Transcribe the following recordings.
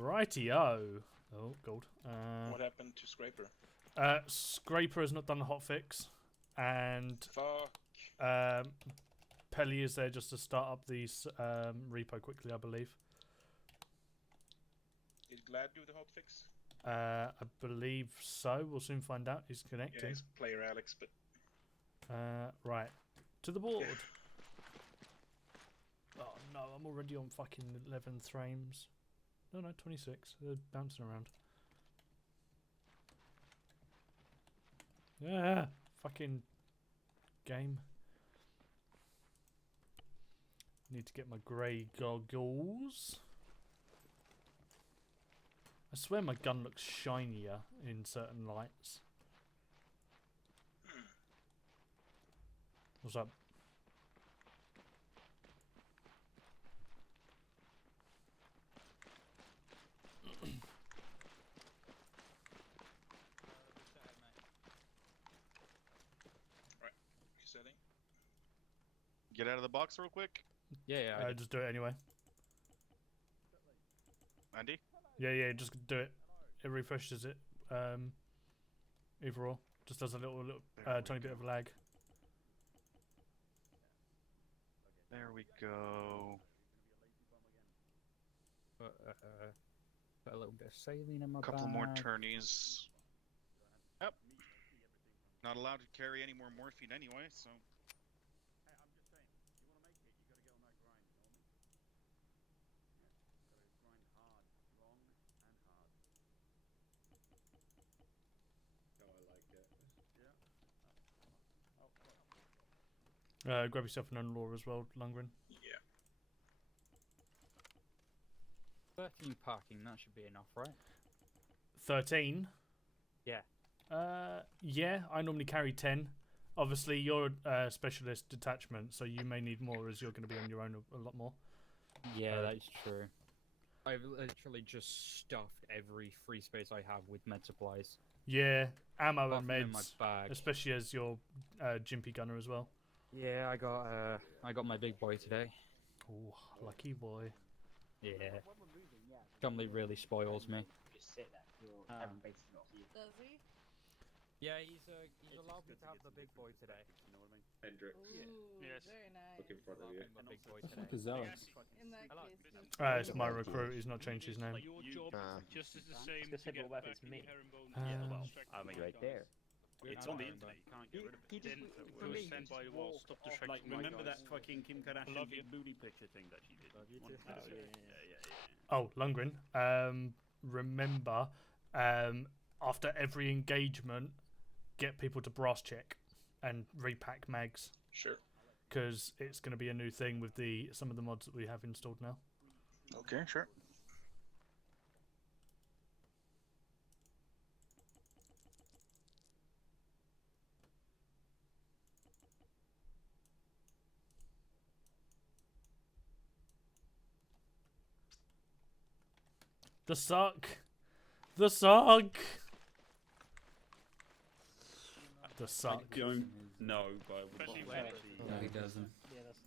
Rightio. Oh, gold. What happened to Scraper? Scraper has not done the hotfix, and Fuck. Pelly is there just to start up the repo quickly, I believe. Did Glad do the hotfix? I believe so. We'll soon find out. He's connecting. Yeah, he's player Alex, but... Right. To the board. Oh no, I'm already on fucking 11 frames. No, 26. They're bouncing around. Yeah, fucking game. Need to get my grey goggles. I swear my gun looks shinier in certain lights. What's up? Right, resetting. Get out of the box real quick. Yeah. Just do it anyway. Andy? Yeah, just do it. It refreshes it. Either or. Just does a little tiny bit of lag. There we go. Got a little bit of saline in my Couple bag. more turnies. Yep. Not allowed to carry any more morphine anyway, so. Grab yourself an unlaw as well, Lundgren. Yeah. 13 parking, that should be enough, right? 13? Yeah. Yeah, I normally carry 10. Obviously, you're a specialist detachment, so you may need more as you're going to be on your own a lot more. Yeah, that is true. I've literally just stuffed every free space I have with med supplies. Yeah, ammo and Nothing in my meds, bag. especially as your Jimpy gunner as well. Yeah, I got my big boy today. Oh, lucky boy. Yeah. Gumley really spoils me. Just sit there. Does he? Yeah, he's allowed me to have the big boy today. You know what I mean? Hendrik. Ooh, yes. Very nice. Look in front of you. My big boy What the today. fuck is Alex? In that case, It's my recruit. He's not changed his name. Your job just is the same Just to said, get well, back it's in me. your herringbone. I mean, right there. It's on the internet. You can't get rid of it. Then for it was me, sent by the wall. Stop the like, remember that fucking Kim Kardashian love you. big booty picture thing that she did? Yeah. Oh, Lundgren. Remember, after every engagement, get people to brass check and repack mags. Sure. Because it's going to be a new thing with some of the mods that we have installed now. Okay, sure. The suck! The suck! The suck. I don't know, but I would Especially love when- to No, he doesn't. Yeah, that's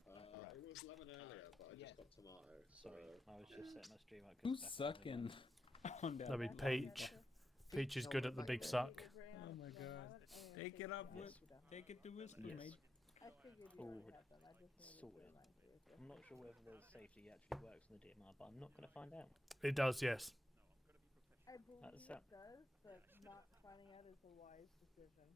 It was lemon earlier, but I just got tomato. So sorry. I was just setting my stream up. Who's sucking on that? That'll be Peach. Peach is good at the big suck. Oh my god. Take it up with. Take it to whisper, mate. I figured you would have them. I just needed to Sorted. remind you. I'm not sure whether the safety actually works on the DMR, but I'm not going to find out. It does, yes. I believe That's it up. does, but not finding out is a wise decision.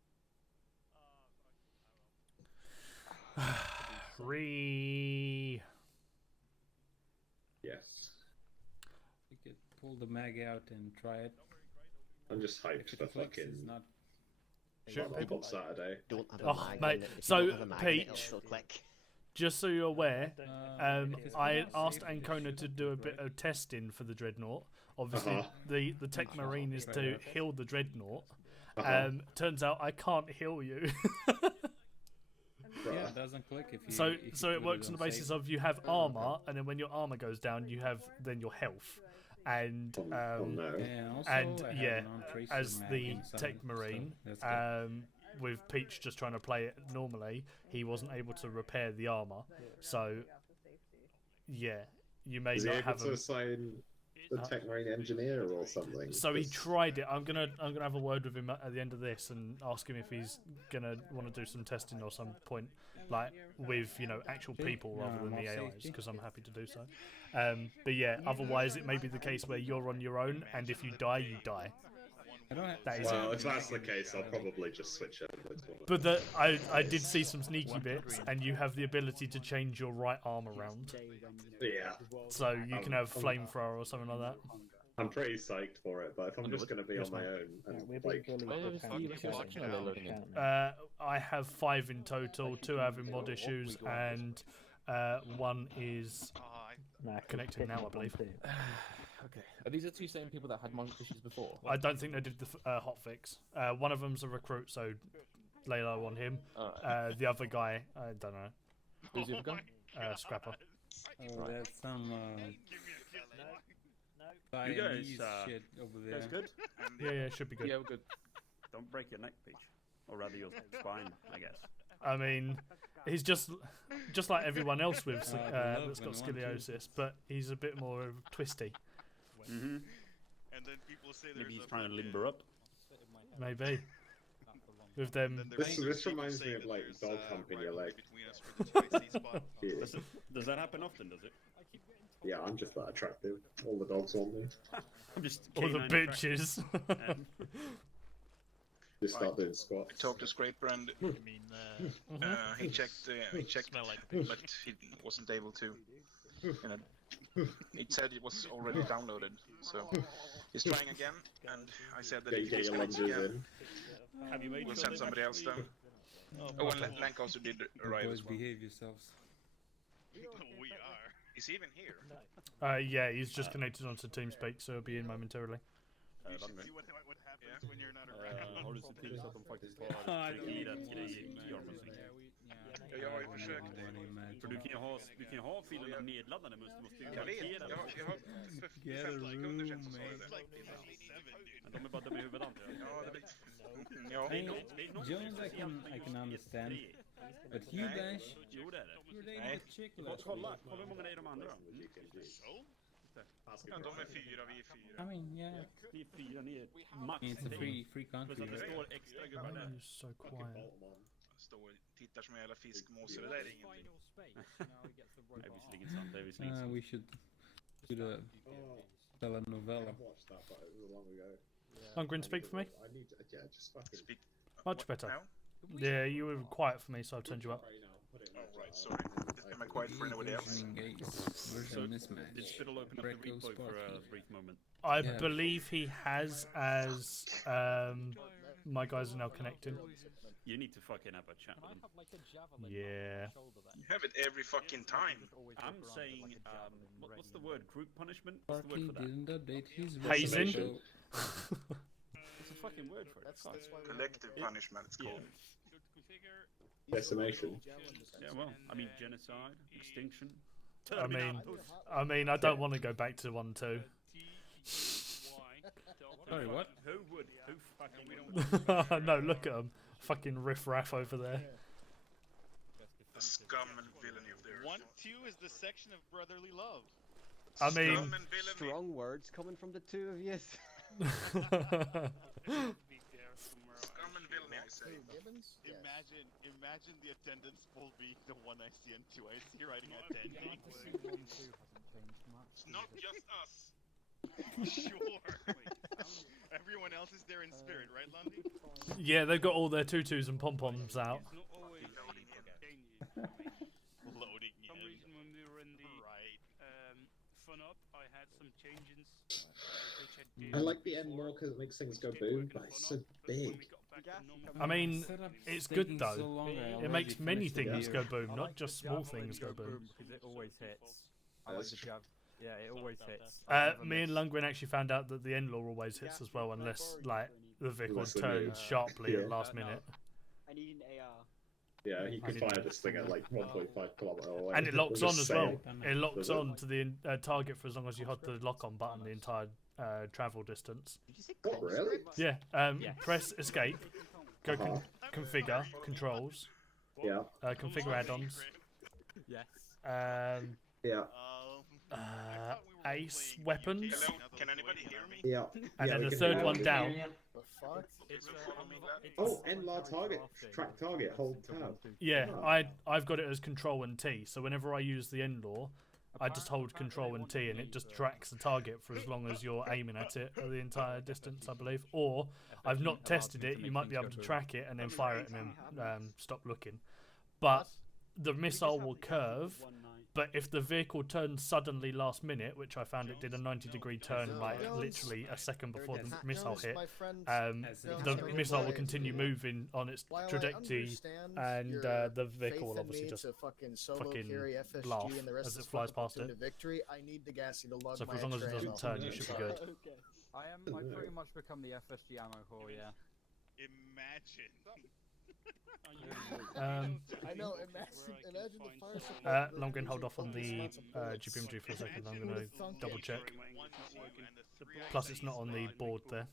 yes, You could pull the mag out and try it. I'm just hyped If for it clicks, fucking it's not. Shoot people. Saturday. Don't have a Oh, mag, mate, and if you so, don't have a mag, then it'll Peach- still click. Just so you're aware, If it's I not asked safe, it Ancona should to be do a good, bit right? of testing for the Dreadnought. Obviously, Uh-huh. the tech marine is Right, to right. heal the Dreadnought. Uh-huh. Turns out I can't heal you. Yeah, it doesn't click if you. so if you so it put works on the basis safe. of you have armor, and then when your armor goes down, you have then your health, and Oh no. Yeah, also, and I have yeah, a non-tracer as mag the inside, tech so marine, that's good. with Peach just trying to play it normally, he wasn't able to repair the armor. So yeah, you may Is he not able have to him. assign the tech marine engineer or something. So he 'cause- tried it. I'm gonna have a word with him at the end of this and ask him if he's gonna want to do some testing or some point, like with actual people rather than the AIs, because I'm happy to do so. But yeah, otherwise it may be the case where you're on your own, and if you die, you die. That is Well, it. if that's the case, I'll probably just switch over to one. But I did see some sneaky bits, and you have the ability to change your right arm around, Yeah, so you can have flamethrower or something like that. I'm pretty psyched for it, but if I'm just going to be on my own and like, I have 5 in total. 2 having mod issues, and 1 is connected now, I believe. Okay. Are these the 2 same people that had mod issues before? I don't think they did the hotfix. One of them's a recruit, so lay low on him. The other guy, I don't know. Who's the other guy? Scrapper. Oh, that's some You guys, shit over there. that's good. Yeah, should be good. Yeah, we're good. Don't break your neck, Peach. Or rather your spine, I guess. I mean, he's just like everyone else with love that's got when one scoliosis, but he's a bit more twisty. Mm-hmm. And then people say Maybe there's he's a trying to fucking- limber up. Maybe. With them. then there's this people reminds say me of that like there's, dog humping your rivalry leg. between us for the twice spot. Yeah. Does that happen often, does it? Yeah, I'm just that attractive. All the dogs want me. I'm just All the canine bitches. Just start doing I squats. talked to Scraper and You mean, he checked, smell like but he wasn't able to. It said it was already downloaded, so he's trying again. And I said that if Get he your disconnects lunges again, in. Have you made we'll sure send they've somebody else actually- down. Oh, and Lancaster did arrive Boys, as well. behave yourselves. We are. Is he even here? Yeah, he's just connected onto TeamSpeak, so he'll be in momentarily. You should see what happens when you're not around. Har du sett till så att de faktiskt har Ja, tryckt i det är rätt grej i man. armen? Jag har ju försökt. För du kan ju ha filerna nedladdade, men du måste ju Jag vet, markera jag har dem. för 50 sekunder sedan så sa jag det. Men de är bara dumma i huvudet, antar jag. Ja, det vet I mean, Jones I can understand, but you guys, Jo, det är det. you're dating a chick last Kolla week. hur många det är de andra. Ja, de är 4, vi är 4. I mean, yeah, Ni är 4, ni är max it's a 3. free country. Plus att det Right? står extra gubbar där. You're so quiet. Står och tittar som en jävla fiskmås, det där är ingenting. Det är visserligen sant, det är visserligen sant. We should do the telenovela. Watched that, but it was long ago. Lundgren, speak for me. I need, just fucking. Speak. Much What, better. now? Yeah, you were quiet for me, so I've turned you up. Oh, right, sorry. Am I quiet for anybody else? Version engaged. Version mismatch. Did Spittle open up the Greco replay for a Sparky. brief moment? I Yeah. believe he has, as my guys are now connecting. You need to fucking have a chat with him. Yeah. You have it every fucking time. I'm saying, what's the word? Group punishment? What's the Sparky word for that? didn't update his Hazing? resume, so What's the fucking word for it? Fuck. Collective punishment, it's called. Decimation. Yeah, well, I mean genocide, extinction. I mean, I don't want to go back to 1-2. Sorry, what? Who would? Who fucking would? No, look at him. Fucking riff-raff over there. The scum and villainy of theirs. 1-2 is the section of brotherly love. I mean, Scum and villainy. Strong words coming from the two of you. Scum and villainy, I say. Imagine the attendance poll being the one I see on 2. I see writing attending. It's not just us. Sure. Everyone else is there in spirit, right, Lundy? yeah, they've got all their tutus and pom-poms out. It's not always Loading in. Loading For some reason, when we were in the fun up, I had some changes. Which I did I like the end more because it makes things go boom, but it's so big. I mean, Setup it's is good taking though. so long, I It already makes many finished the things beer. go boom, not just small things go boom. because it always hits. I That's like the jav. Yeah, it always hits. Me and Lundgren actually found out that the end law always hits as well, unless like the vehicle Unless they turns move. sharply at Yeah. last minute, I need an AR. Yeah, he could fire this thing at like 1.5 kilometer away. and it locks on Just as well. sail. It locks Does it? on to the target for as long as you hold the lock-on button the entire travel distance. Did you say What, really? Yeah. Press escape. Go configure controls. Yeah, Configure add-ons. Yes. yeah. A base weapons, Hello, can anybody hear me? Yeah. and yeah, then we the can third hear one you. down. The fuck? Oh, enlarge target, track target, hold tab. Yeah, Ah. I've got it as Control and T. So whenever I use the end law, I just hold Control and T, and it just tracks the target for as long as you're aiming at it the entire distance, I believe. Or I've not tested it. You might be able to track it and then fire it and then stop looking. But the missile will curve. But if the vehicle turns suddenly last minute, which I found it did a 90-degree turn like literally a second before the missile hit, the missile will continue moving on its trajectory, and the vehicle will obviously just fucking laugh as it flies past it. So for as long as it doesn't turn, you should be good. I pretty much become the FSG ammo whore, yeah. Imagine. I know, imagine the fire support. I'm going to hold off on the GPMG for a second. I'm going to double check. Plus, it's not on the board there.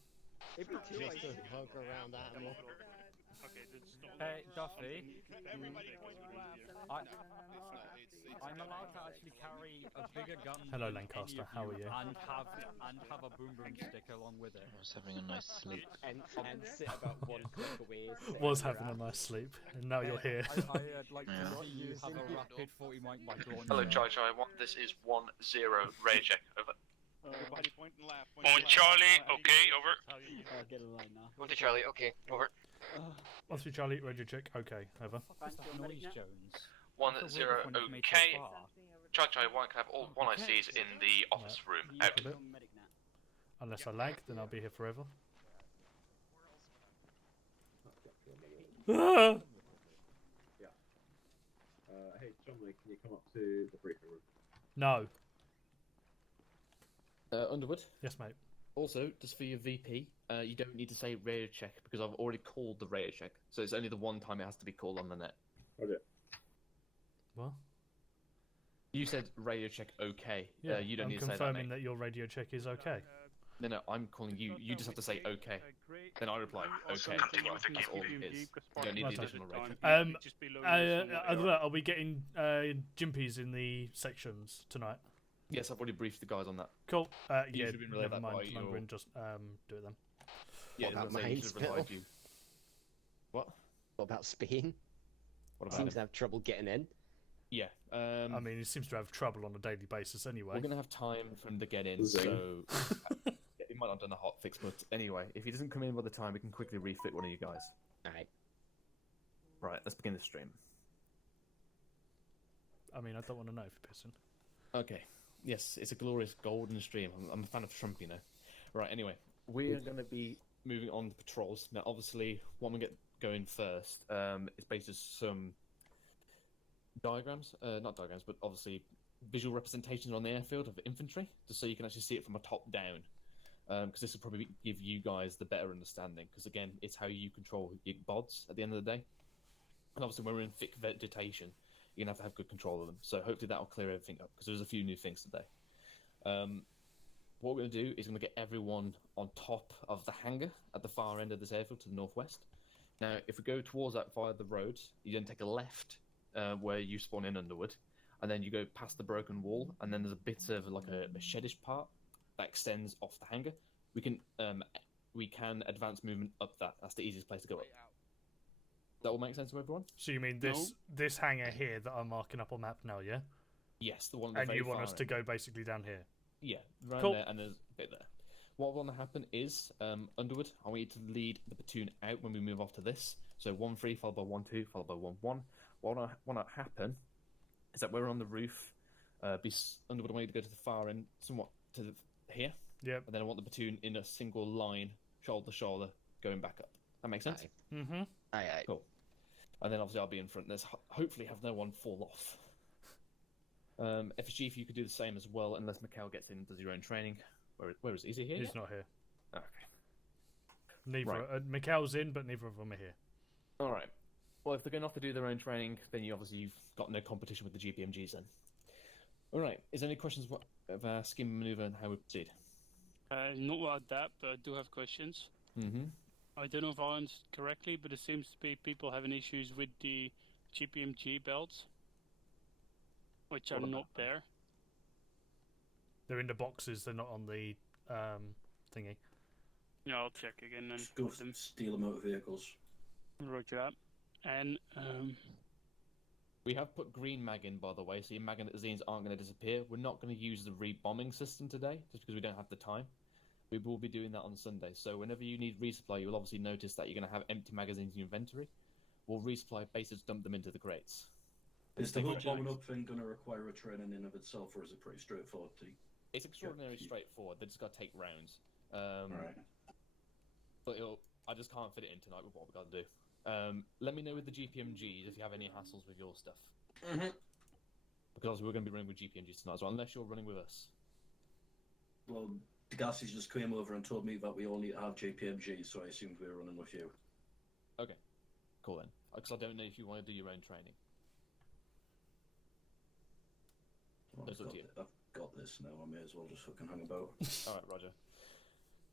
It'd be too like to poke around that animal. Hey, Duffy. I'm allowed to actually carry a bigger gun. Hello, than Lancaster. any of How are you? And have a boom stick along with it. I was having a nice sleep. And sit about 1 click away. Was having a nice sleep, and now you're here. I'd like to see you have a rapid 40 mic launch. Hello, Charge. This is 1-0 radio check. Over. Everybody point and laugh. On Charlie, okay, over. Get a line now. 1 to Charlie, okay, over. 1 3 Charlie, radio check. Okay, over. What's that noise, Jones? 1-0, okay. Charge 1 can have all 1 ICs in the office room. Out. Unless I lag, then I'll be here forever. Yeah. Hey, John Lee, can you come up to the briefing room? No. Underwood. Yes, mate. Also, just for your VP, you don't need to say radio check because I've already called the radio check. So it's only the one time it has to be called on the net. Okay. What? You said radio check okay. Yeah, you don't I'm need to say that, confirming mate. that your radio check is okay. No, I'm calling you. You just have to say okay. Then I reply okay. That's all it is. You don't need the additional radio check. Are we getting Jimpies in the sections tonight? Yes, I've already briefed the guys on that. Cool. You Yeah, should have been relayed never that by mind. I'm your- going to just do it then. Yeah, What about they mine, should have replied you. What? What about Spain? What about Seems him? to have trouble getting in. Yeah. I mean, he seems to have trouble on a daily basis anyway. We're gonna have time for him to get in, Zing. so he might not have done a hot fix. But anyway, if he doesn't come in by the time, we can quickly refit one of you guys. Alright. Right, let's begin the stream. I mean, I don't want to know if you're pissing. Okay. Yes, it's a glorious golden stream. I'm a fan of Trump, you know. Right. Anyway, we're gonna be moving on to patrols now. Obviously, what we get going first is based on some diagrams, not diagrams, but obviously visual representations on the airfield of infantry, just so you can actually see it from a top down. Because this will probably give you guys the better understanding. Because again, it's how you control your bods at the end of the day. And obviously, when we're in thick vegetation, you're gonna have to have good control of them. So hopefully that will clear everything up. Because there's a few new things today. What we're gonna do is we're gonna get everyone on top of the hangar at the far end of this airfield to the northwest. Now, if we go towards that via the road, you then take a left where you spawn in Underwood, and then you go past the broken wall, and then there's a bit of like a shedish part that extends off the hangar. We can advance movement up that. That's the easiest place to go up. That will make sense to everyone? So you mean this hangar here that I'm marking up on map now, yeah? Yes, the one. At the And very you want far us end. to go basically down here? Yeah, right Cool. there, and there's a bit there. What will happen is, Underwood, I want you to lead the platoon out when we move off to this. So 1-3 followed by 1-2 followed by 1-1. What will want to happen is that we're on the roof. Underwood, I want you to go to the far end, somewhat to here. Yep. And then I want the platoon in a single line, shoulder to shoulder, going back up. That makes sense? Mm-hmm. Aye. Cool. And then obviously I'll be in front. There's hopefully have no one fall off. FSG, if you could do the same as well, unless Mikhail gets in and does your own training. Where is he? Is he here? He's yet? not here. Okay. Neither. Right. Mikhail's in, but neither of them are here. All right. Well, if they're going off to do their own training, then you've got no competition with the GPMGs then. All right. Is there any questions of our scheme maneuver and how we proceed? Not about that, but I do have questions. Mm-hmm. I don't know if I answered correctly, but it seems to be people having issues with the GPMG belts, which are What not about them? there. They're in the boxes. They're not on the thingy. Yeah, I'll check again and Just go steal them out of vehicles. Roger that. And we have put green mag in, by the way, so your magazines aren't going to disappear. We're not going to use the rebombing system today, just because we don't have the time. We will be doing that on Sunday. So whenever you need resupply, you will obviously notice that you're going to have empty magazines in your inventory. We'll resupply bases, dump them into the crates. Is the whole bombing up thing going to require a training in of itself, or is it pretty straightforward? It's extraordinarily straightforward. They just got to take rounds. Right. But I just can't fit it in tonight with what we've got to do. Let me know with the GPMGs if you have any hassles with your stuff. Because we're going to be running with GPMGs tonight as well, unless you're running with us. Well, the Gassies just came over and told me that we all need to have GPMGs, so I assumed we were running with you. Okay, cool then. Because I don't know if you want to do your own training. Well, I've got this now, I may as well just fucking hang about. Alright, Roger.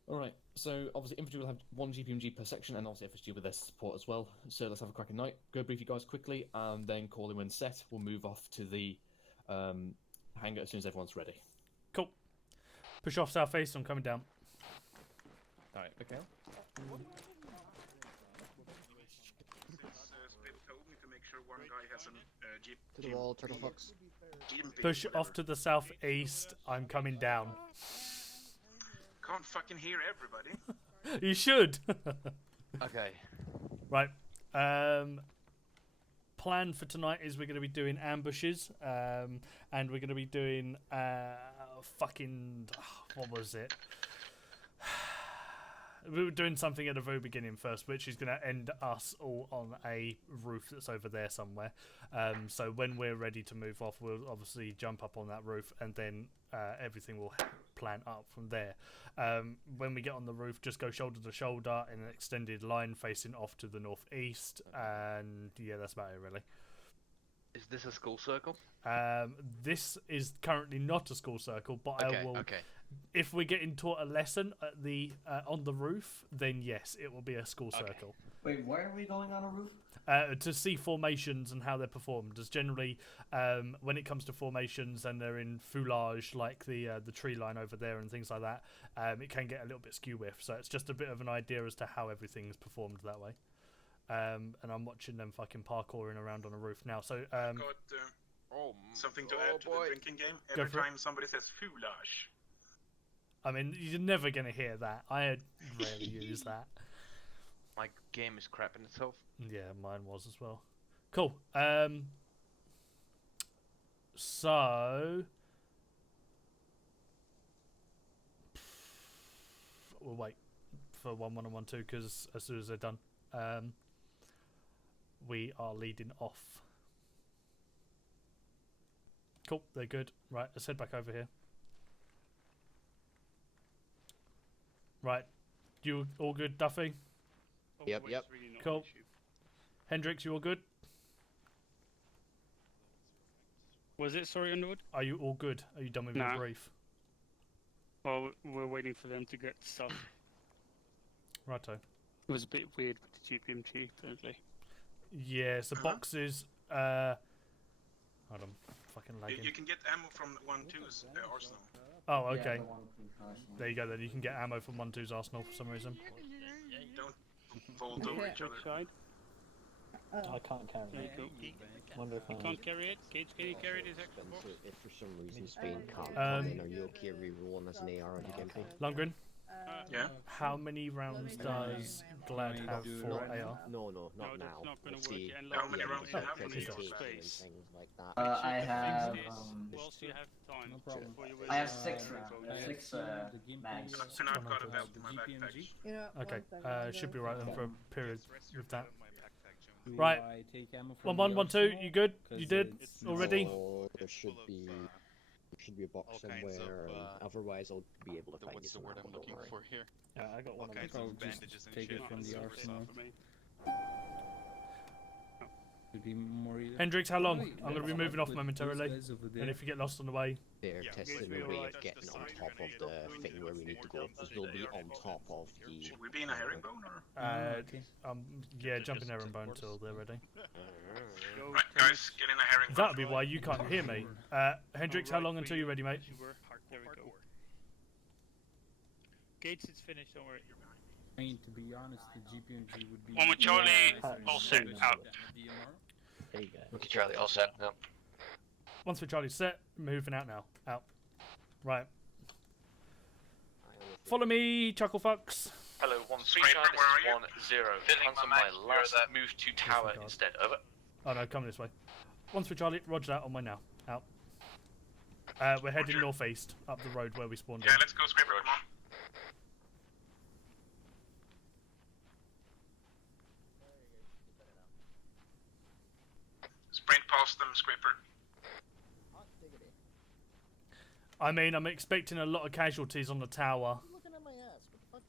Alright, so obviously infantry will have 1 GPMG per section, and obviously FSG with their support as well. So let's have a cracking night. Go brief you guys quickly, and then call in when set. We'll move off to the hangar as soon as everyone's ready. Cool. Push off southeast, I'm coming down. Alright, okay. To the wall, Turtle Fox. Push off to the southeast, I'm coming down. Can't fucking hear everybody. You should. Okay. Right. Plan for tonight is we're going to be doing ambushes, and we're going to be doing what was it? We were doing something at the very beginning first, which is going to end us all on a roof that's over there somewhere. So when we're ready to move off, we'll obviously jump up on that roof, and then everything will plan up from there. When we get on the roof, just go shoulder to shoulder in an extended line facing off to the northeast, and yeah, that's about it really. Is this a school circle? This is currently not a school circle, but Okay, I will. okay. If we're getting taught a lesson at the on the roof, then yes, it will be a school circle. Wait, why are we going on a roof? To see formations and how they're performed. As generally, when it comes to formations and they're in foulage, like the tree line over there and things like that, it can get a little bit skew with. So it's just a bit of an idea as to how everything is performed that way. And I'm watching them fucking parkouring around on a roof now. So Got something to add to the drinking game. Go Every for it. time somebody says foulage. I mean, you're never going to hear that. I rarely use that. My game is crapping itself. Yeah, mine was as well. Cool. So we'll wait for 1-1 and 1-2 because as soon as they're done, we are leading off. Cool, they're good. Right, let's head back over here. Right, you all good, Duffy? Yep. Cool. Hendrix, you all good? was it? Sorry, Underwood? Are you all good? Are you done with your brief? Well, we're waiting for them to get stuff. Righto. It was a bit weird with the GPMG, apparently. Yeah, so boxes. Hold on, fucking lagging. You can get ammo from 1-2's arsenal. Oh, okay. There you go. Then you can get ammo from 1-2's arsenal for some reason. Don't vault over each other. I can't carry it. Wonder if You can't carry it? Cage, can you carry this extra box? If for some reason Spain can't come in, are you okay re-rolling as an AR or GMP? Lundgren? Yeah? How many rounds does Glad have for AR? No, not now. That's not going to It's work. the And How many rounds do you have on presentation your and space? things like that. I have Whilst you have time. before you I have will- 6 rounds, 6 mags. And I've got a belt in my backpack. You know, Okay, one second, should be right then for a period with that. Do Right. I take ammo from 1-1, the 1-2, arsenal? you good? 'Cause You did it's already? So there should be a box somewhere, and otherwise I'll be able to find you What's the some word ammo, I'm don't looking worry. for here? Yeah, I got one. All kinds I'll of just bandages and take shit. it from the Super arsenal. soft. Would be more easier. Hendrix, how long? Right, I'm going to be let's moving start off with momentarily. those guys over there. And if you get lost on the way, They're Yeah, testing we the way all of like getting just on decide top you're of gonna the do thing where we need to go, because they'll be on top of the... Should we be in a herringbone or? Okay. yeah, jump in herringbone until they're ready. Right, guys, get in a herringbone. That'll be why you can't hear me. Hendrix, how long until you're ready, mate? There we go. Gates is finished, don't worry. I mean, to be honest, the GPMG would be... One with Charlie, all set, out. There you go. With Charlie, all set, yep. Once for Charlie set, moving out now. Out. Right. Follow me, chucklefucks. Hello, 1-3 Charlie, this is 1-0. Cancel my last move to tower instead, over. Oh no, come this way. Once for Charlie, roger that on my now. Out. We're heading northeast, up the road where we spawned in. Yeah, let's go, Scraper, come on. Sprint past them, Scraper. I mean, I'm expecting a lot of casualties on the tower. Looking at my ass. What the fuck?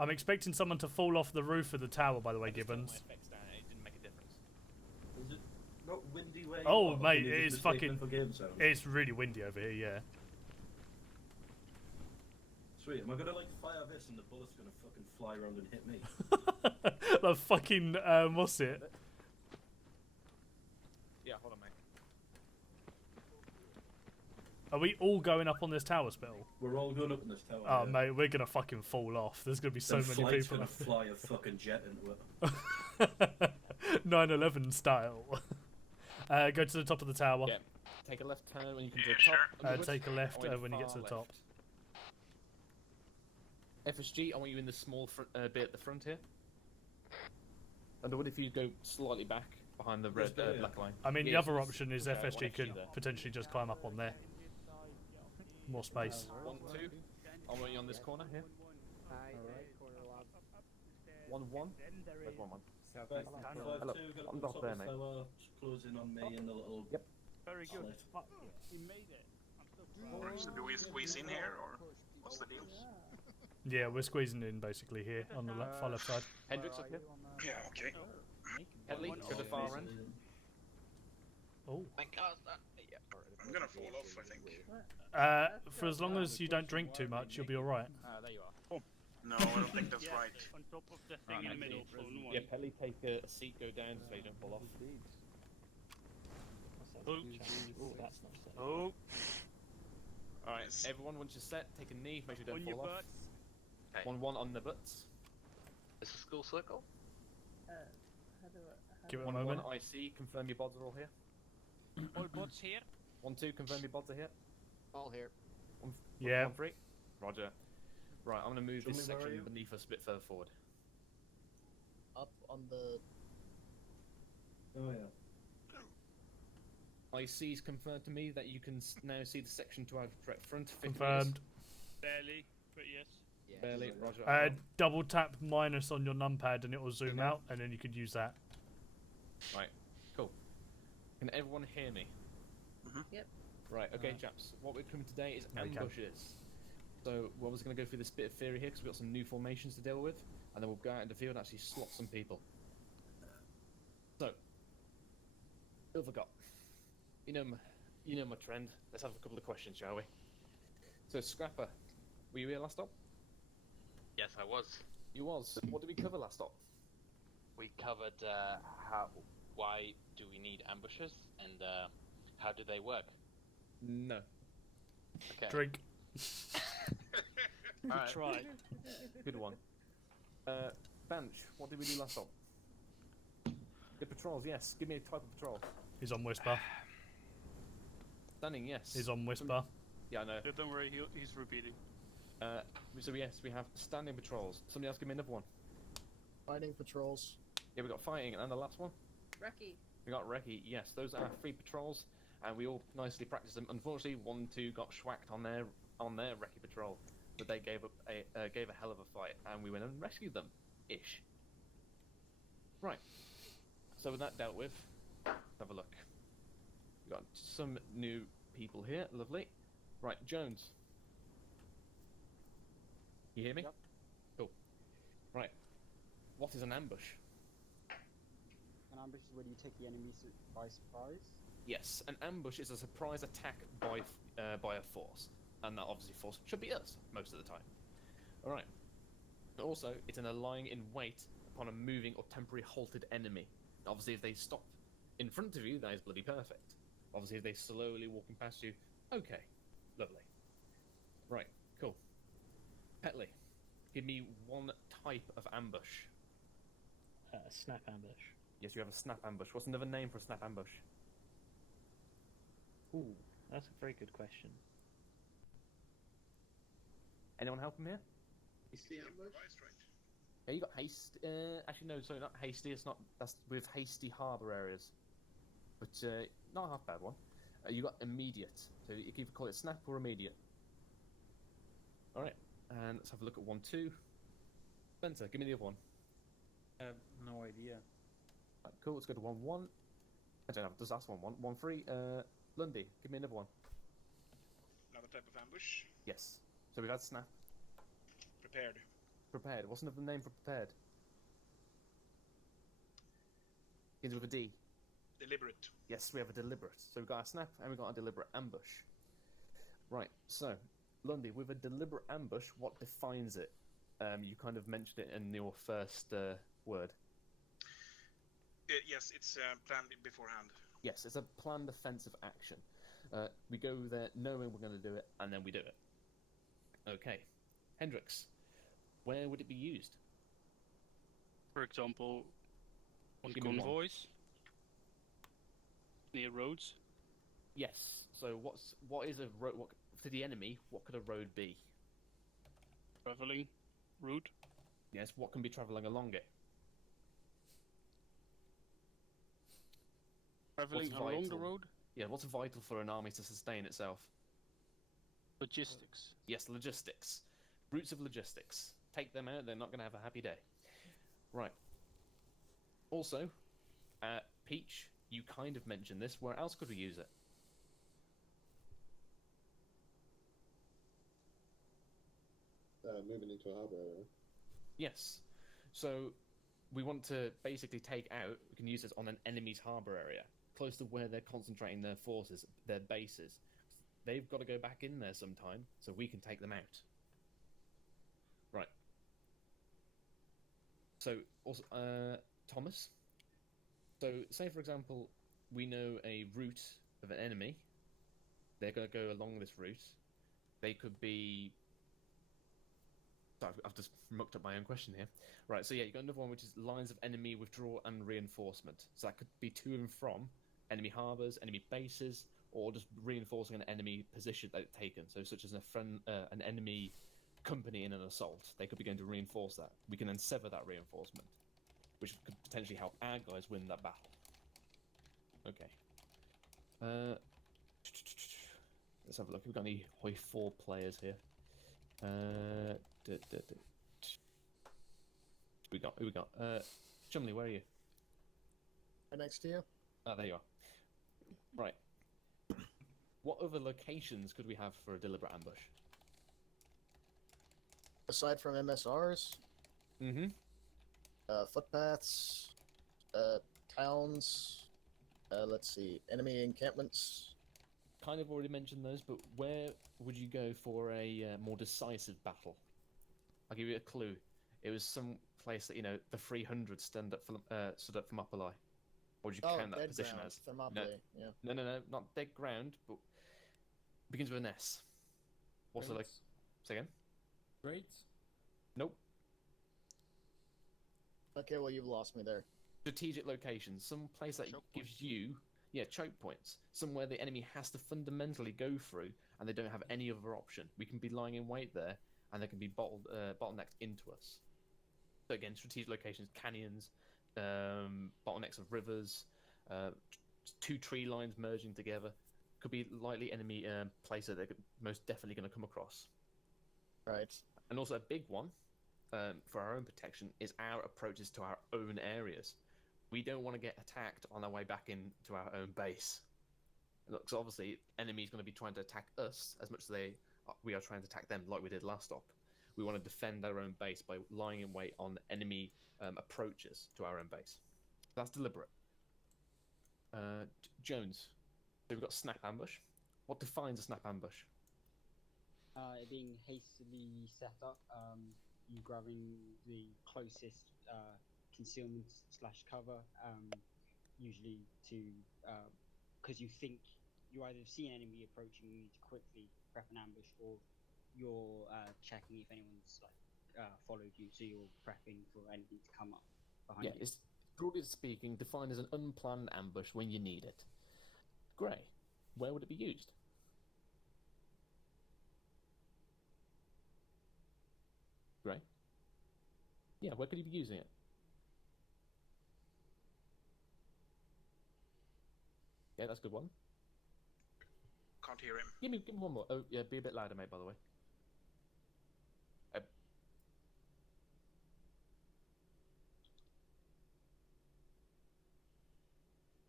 I'm expecting someone to fall off the roof of the tower, by the way, Gibbons. It didn't make a difference. Is it not windy where you Oh, are? mate, Can you it's just mistake fucking... them for game zones? It's really windy over here, yeah. Sweet, am I gonna like fire this and the bullet's gonna fucking fly around and hit me? The fucking, what's it? Yeah, hold on, mate. Are we all going up on this tower, Spittle? We're all going up in this tower. Oh, yeah. mate, we're gonna fucking fall off. There's gonna be so Then many Flight's people. gonna fly a fucking jet into it. 9/11 style. Go to the top of the tower. Yeah. Take a left turn when you come to the top. Underwood. Take a left I want when you get to the far top. left. FSG, I want you in the small bit at the front here. Underwood, if you go slightly back behind the red black line. I mean, Yeah, the other it's- option is okay, FSG one could there. potentially just climb up on there. More space. 1, 2. I want you on this corner here. 1, 1. Where's 1, 1? Hello. I'm not there, mate. Closing on me in the little. Yep. Very good. slit. Fuck, he made it. I'm so proud. So do we squeeze in here, or what's the deal? Yeah, we're squeezing in basically here on the far left side. Hendrix up here. Yeah, okay. Headley, go to the far end. Oh. I'm gonna fall off, I think. For as long as you don't drink too much, you'll be alright. There you are. No, I don't think that's right. On top of the thing in the middle, phone one. Yeah, Pelly, take a seat, go down so you don't fall off. Oh, that's not safe. Oh. Alright, everyone, once you're set, take a knee, make sure you On don't your fall off. butts. 1, 1 on the butts. This is school circle? Give it a 1, moment. 1 IC, confirm your bods are all here. All bots here. 1, 2, confirm your bods are here. All here. Yeah. 1, 3. Roger. Right, I'm gonna move this Where are section you? beneath us a bit further forward. Up on the... Oh yeah. IC's confirmed to me that you can now see the section to our direct front. 50 Confirmed. meters. Barely, but yes. Barely, roger. Double tap minus on your numpad and it will zoom out, and then you could use that. Right, cool. Can everyone hear me? Yep. Right, okay, chaps. What we're doing today is Okay. ambushes. So we're always going to go through this bit of theory here because we've got some new formations to deal with, and then we'll go out into the field and actually slot some people. So, who have I got? You know my trend. Let's have a couple of questions, shall we? So, Scrapper, were you here last stop? Yes, I was. You was. What did we cover last stop? We covered why do we need ambushes and how do they work? No. Okay. Drink. Alright. Try. Good one. Bench, what did we do last stop? Good patrols, yes. Give me a type of patrol. He's on Whisper. Standing, yes. He's on Whisper. Yeah, I know. Yeah, don't worry, he's repeating. So yes, we have standing patrols. Somebody else give me another one. Fighting patrols. Yeah, we got fighting, and the last one? Recce. We got recce, yes. Those are 3 patrols, and we all nicely practiced them. Unfortunately, 1, 2 got schwacked on their recce patrol, but they gave a hell of a fight, and we went and rescued them, ish. Right. So with that dealt with, have a look. We got some new people here, lovely. Right, Jones. You hear me? Yep. Cool. Right. What is an ambush? An ambush is where you take the enemy by surprise. Yes, an ambush is a surprise attack by a force. and that obviously force should be us most of the time. All right. But also, it's an lying in wait upon a moving or temporary halted enemy. Obviously, if they stop in front of you, that is bloody perfect. Obviously, if they slowly walking past you, okay, lovely. Right, cool. Petley, give me one type of ambush. Snap ambush. Yes, you have a snap ambush. What's another name for a snap ambush? Ooh, that's a very good question. Anyone help him here? Hasty ambush? Yeah, you got haste. Actually, no, sorry, not hasty. It's not. That's with hasty harbour areas. But not a half bad one. You got immediate. So you can either call it snap or immediate. All right, and let's have a look at 1-2. Spencer, give me the other one. I have no idea. Right, cool. Let's go to 1-1. I don't know. Does that's 1-1? 1-3. Lundy, give me another one. Another type of ambush. Yes. So we've had snap. Prepared. Prepared. What's another name for prepared? Begins with a D. Deliberate. Yes, we have a deliberate. So we've got a snap and we've got a deliberate ambush. Right, so, Lundy, with a deliberate ambush, what defines it? You kind of mentioned it in your first word. Yes, it's planned beforehand. Yes, it's a planned offensive action. We go there knowing we're going to do it, and then we do it. Okay. Hendrix, where would it be used? For example, on Give me one. convoys, near roads. Yes. So what is a road? What to the enemy? What could a road be? Traveling route. Yes. What can be travelling along it? Traveling along the road. Yeah. What's vital for an army to sustain itself? Logistics. Yes, logistics. Routes of logistics. Take them out, they're not going to have a happy day. Right. Also, Peach, you kind of mentioned this. Where else could we use it? Moving into a harbour area. Yes. So, we want to basically take out, we can use this on an enemy's harbour area, close to where they're concentrating their forces, their bases. They've got to go back in there sometime, so we can take them out. Right. So, also, Thomas. So, say for example, we know a route of an enemy. They're going to go along this route. They could be... I've just mucked up my own question here. Right, so yeah, you've got another one which is lines of enemy withdrawal and reinforcement. So that could be to and from enemy harbours, enemy bases, or just reinforcing an enemy position that they've taken. So such as an enemy company in an assault, they could be going to reinforce that. We can then sever that reinforcement, which could potentially help our guys win that battle. Okay. Let's have a look. We've got any Hoi 4 players here. Who we got? Chumley, where are you? Right next to you. Ah, there you are. Right. What other locations could we have for a deliberate ambush? Aside from MSRs? Mm-hmm. Footpaths, towns, let's see, enemy encampments. Kind of already mentioned those, but where would you go for a more decisive battle? I'll give you a clue. It was some place that, you know, the 300 stood up from Upperly. Or would you count that position ground, as? Thermopylae, yeah. No, not dead ground, but begins with an S. What's the like? Say again? Rates? Nope. Okay, well, you've lost me there. Strategic locations. Some place that gives you... Yeah, choke points. Somewhere the enemy has to fundamentally go through, and they don't have any other option. We can be lying in wait there, and they can be bottlenecked into us. So again, strategic locations, canyons, bottlenecks of rivers, two tree lines merging together. Could be likely enemy place that they're most definitely going to come across. Right. And also a big one, for our own protection, is our approaches to our own areas. We don't want to get attacked on our way back into our own base. Look, so obviously, enemy's going to be trying to attack us as much as we are trying to attack them, like we did last stop. We want to defend our own base by lying in wait on enemy approaches to our own base. That's deliberate. Jones, so we've got snap ambush. What defines a snap ambush? it being hastily set up, you grabbing the closest concealment slash cover, usually to because you think you either see an enemy approaching, you need to quickly prep an ambush, or you're checking if anyone's followed you, so you're prepping for anything to come up behind you. It's broadly speaking defined as an unplanned ambush when you need it. Gray, where would it be used? Gray? Yeah, where could you be using it? Yeah, that's a good one. Can't hear him. Give me one more. Oh, yeah, be a bit louder, mate, by the way.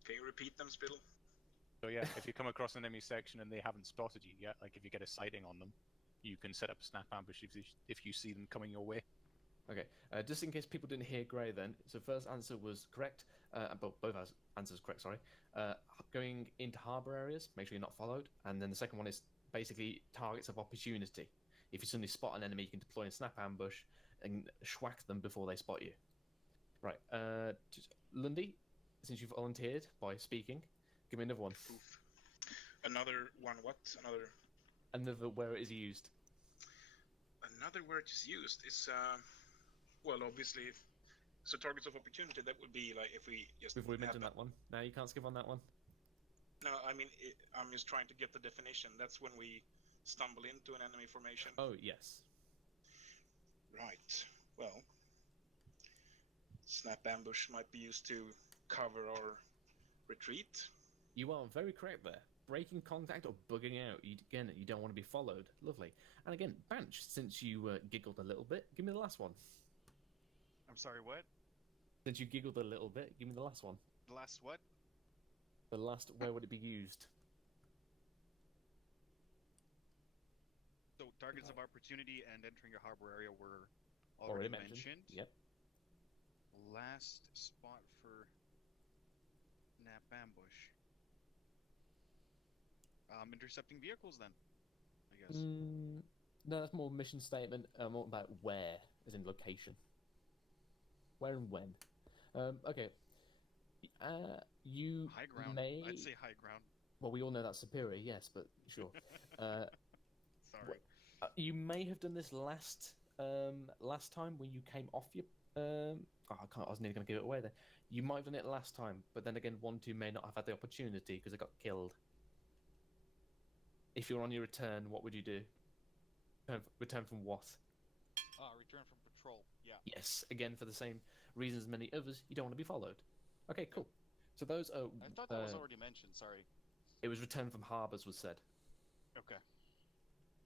Can you repeat them, Spittle? So yeah, if you come across an enemy section and they haven't spotted you yet, like if you get a sighting on them, you can set up a snap ambush if you see them coming your way. Okay, just in case people didn't hear Gray then, so first answer was correct, both answers correct, sorry. Going into harbour areas, make sure you're not followed, and then the second one is basically targets of opportunity. If you suddenly spot an enemy, you can deploy a snap ambush and schwack them before they spot you. Right, Lundy, since you've volunteered by speaking, give me another one. Oof. Another one, what? Another where it is used. Another where it is used is, well, obviously, so targets of opportunity, that would be like if we just... We've already mentioned that one. No, you can't skip on that one. No, I mean, I'm just trying to get the definition. That's when we stumble into an enemy formation. Oh, yes. Right. Well, snap ambush might be used to cover our retreat. You are very correct there. Breaking contact or bugging out. Again, you don't want to be followed. Lovely. And again, Banch, since you giggled a little bit, give me the last one. I'm sorry, what? Since you giggled a little bit, give me the last one. The last what? The last, where would it be used? So targets of opportunity and entering a harbor area were Already already mentioned. Yep. Last spot for nap ambush. Intercepting vehicles then, I guess. No, that's more mission statement. More about where, as in location. Where and when. Okay. You high ground. may... I'd say high ground. Well, we all know that's superior, yes, but sure. Sorry. You may have done this last time when you came off your... I was nearly going to give it away there. You might have done it last time, but then again, 1-2 may not have had the opportunity because it got killed. If you're on your return, what would you do? Return from what? Return from patrol, yeah. Yes, again, for the same reasons as many others, you don't want to be followed. Okay, cool. So those are... I thought that was already mentioned, sorry. It was return from harbours was said. Okay.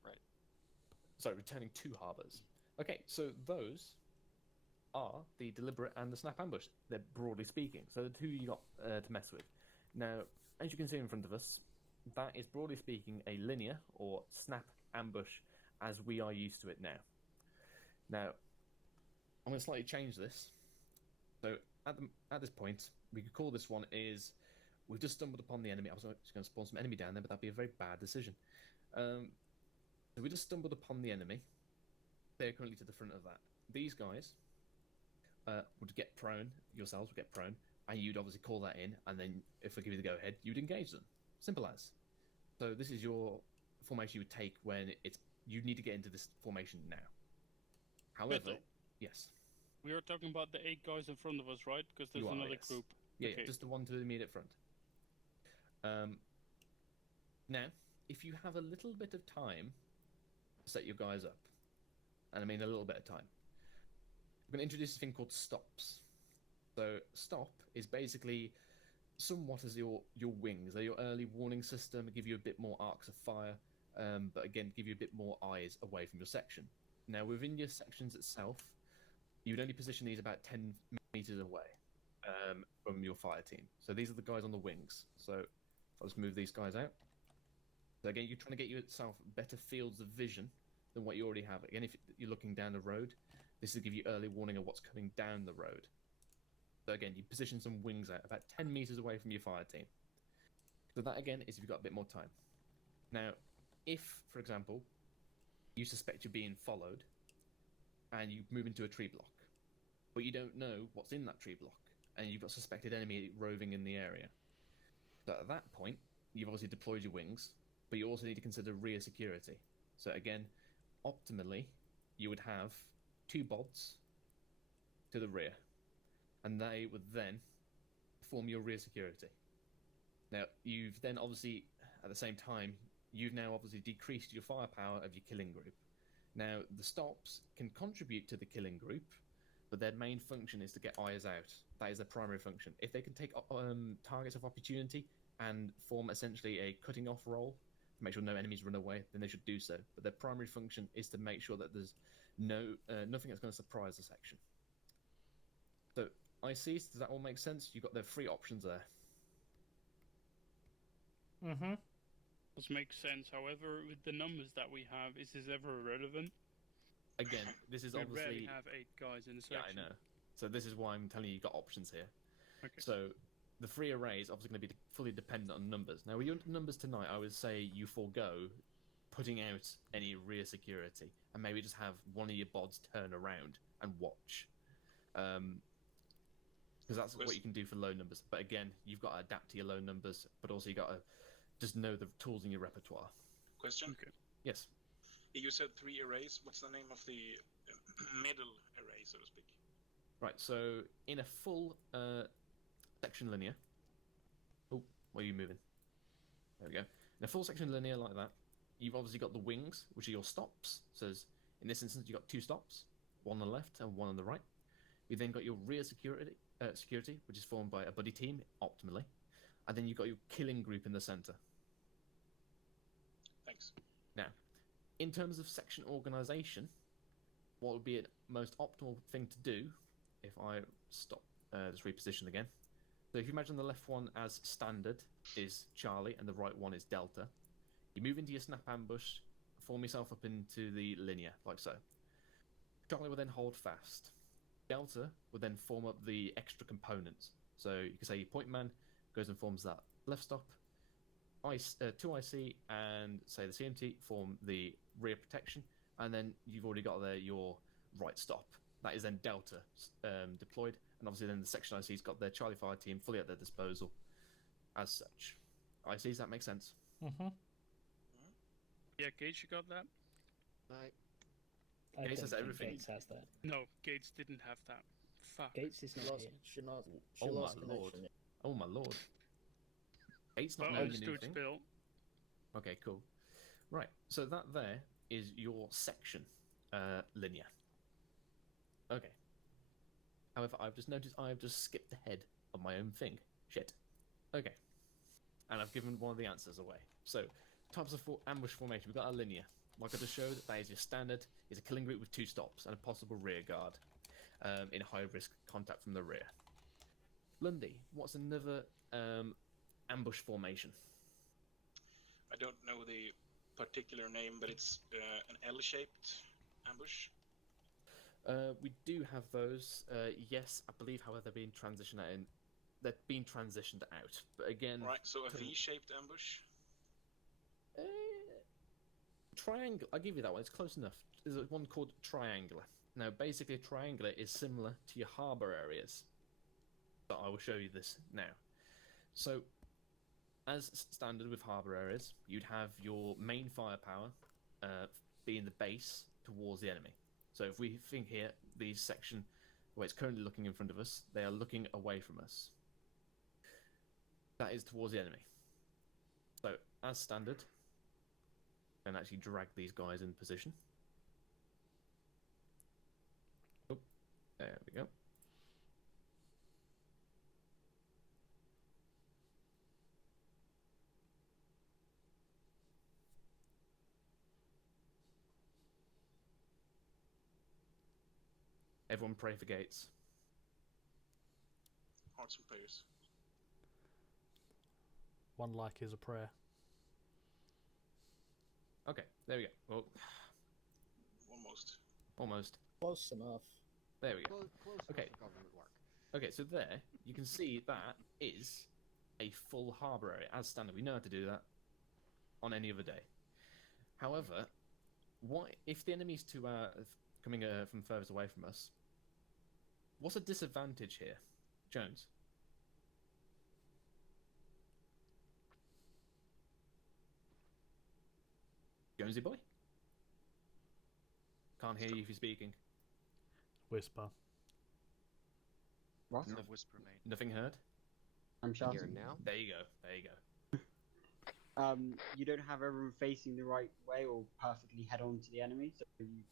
Right. Sorry, returning to harbours. Okay, so those are the deliberate and the snap ambush. They're broadly speaking. So the two you got to mess with. Now, as you can see in front of us, that is broadly speaking a linear or snap ambush as we are used to it now. Now, I'm going to slightly change this. So at this point, we could call this one is we've just stumbled upon the enemy. I was just going to spawn some enemy down there, but that'd be a very bad decision. So we just stumbled upon the enemy. They're currently to the front of that. These guys would get prone, yourselves would get prone, and you'd obviously call that in, and then if I give you the go-ahead, you'd engage them. Simple as. So this is your formation you would take when you need to get into this formation now. However, Beto, yes. we are talking about the 8 guys in front of us, right? Because there's another yes. group. Yeah, okay. yeah, just the one to the immediate front. Now, if you have a little bit of time to set your guys up, and I mean a little bit of time, we're going to introduce a thing called stops. So stop is basically somewhat as your wings. They're your early warning system, give you a bit more arcs of fire, but again, give you a bit more eyes away from your section. Now, within your sections itself, you would only position these about 10 meters away from your fire team. So these are the guys on the wings. So I'll just move these guys out. So again, you're trying to get yourself better fields of vision than what you already have. Again, if you're looking down the road, this will give you early warning of what's coming down the road. So again, you position some wings out about 10 meters away from your fire team. So that again is if you've got a bit more time. Now, if, for example, you suspect you're being followed, and you move into a tree block, but you don't know what's in that tree block, and you've got a suspected enemy roving in the area. So at that point, you've obviously deployed your wings, but you also need to consider rear security. So again, optimally, you would have 2 bods to the rear, and they would then form your rear security. Now, you've then obviously, at the same time, you've now obviously decreased your firepower of your killing group. Now, the stops can contribute to the killing group, but their main function is to get eyes out. That is their primary function. If they can take targets of opportunity and form essentially a cutting off role to make sure no enemies run away, then they should do so. But their primary function is to make sure that there's nothing that's going to surprise the section. So, ICs, does that all make sense? You've got the 3 options there. Mm-hmm. Does make sense. However, with the numbers that we have, is this ever relevant? Again, this is we obviously... rarely have 8 guys in a section. Yeah, I know. So this is why I'm telling you you've got options here. Okay. So the 3 arrays obviously going to be fully dependent on numbers. Now, with your numbers tonight, I would say you forego putting out any rear security and maybe just have one of your bods turn around and watch. Because that's what you can do for low numbers. But again, you've got to adapt to your low numbers, but also you've got to just know the tools in your repertoire. Question? Okay. Yes. You said 3 arrays. What's the name of the middle array, so to speak? Right, so in a full section linear... Oh, where are you moving? There we go. In a full section linear like that, you've obviously got the wings, which are your stops. So in this instance, you've got 2 stops, one on the left and one on the right. You've then got your rear security, which is formed by a buddy team, optimally. And then you've got your killing group in the center. Thanks. Now, in terms of section organization, what would be a most optimal thing to do if I stop this reposition again? So if you imagine the left one as standard is Charlie and the right one is Delta, you move into your snap ambush, form yourself up into the linear, like so. Charlie will then hold fast. Delta will then form up the extra components. So you can say your point man goes and forms that left stop. 2IC and say the CMT form the rear protection, and then you've already got there your right stop. That is then Delta deployed, and obviously then the section IC's got their Charlie fire team fully at their disposal as such. ICs, that makes sense? Mm-hmm. Yeah, Gage, you got that? I Gates don't has think everything. Gates has that. No, Gates didn't have that. Fuck. Gates is not here. She Oh my lost lord. connection. Oh my lord. Gates not Well, knowing your new understood, thing? Bill. Okay, cool. Right, so that there is your section linear. Okay. However, I've just noticed I've just skipped ahead of my own thing. Shit. Okay. And I've given one of the answers away. So, types of ambush formation. We've got a linear. Like I just showed, that is your standard. It's a killing group with 2 stops and a possible rear guard in high risk contact from the rear. Lundy, what's another ambush formation? I don't know the particular name, but it's an L-shaped ambush. We do have those. Yes, I believe, however, they're being transitioned out. They're being transitioned out, but again. Right, so a V-shaped ambush. Triangle. I'll give you that one. It's close enough. There's one called triangular. Now, basically, a triangular is similar to your harbour areas. But I will show you this now. So, as standard with harbour areas, you'd have your main firepower being the base towards the enemy. So if we think here, the section where it's currently looking in front of us, they are looking away from us. That is towards the enemy. So, as standard, and actually drag these guys in position. Oh, there we go. Everyone pray for Gates. Hearts and prayers. One like is a prayer. Okay, there we go. Well, almost. Close enough. There we go. Close Okay. enough for government work. Okay, so there you can see that is a full harbour area as standard. We know how to do that on any other day. However, what if the enemy's coming from furthest away from us? What's a disadvantage here, Jones? Jonesy boy? Can't hear you if you're speaking. Whisper. What? Whisper, mate. Nothing heard? I'm shouting. Here now? There you go. There you go. You don't have everyone facing the right way or perfectly head on to the enemy, so you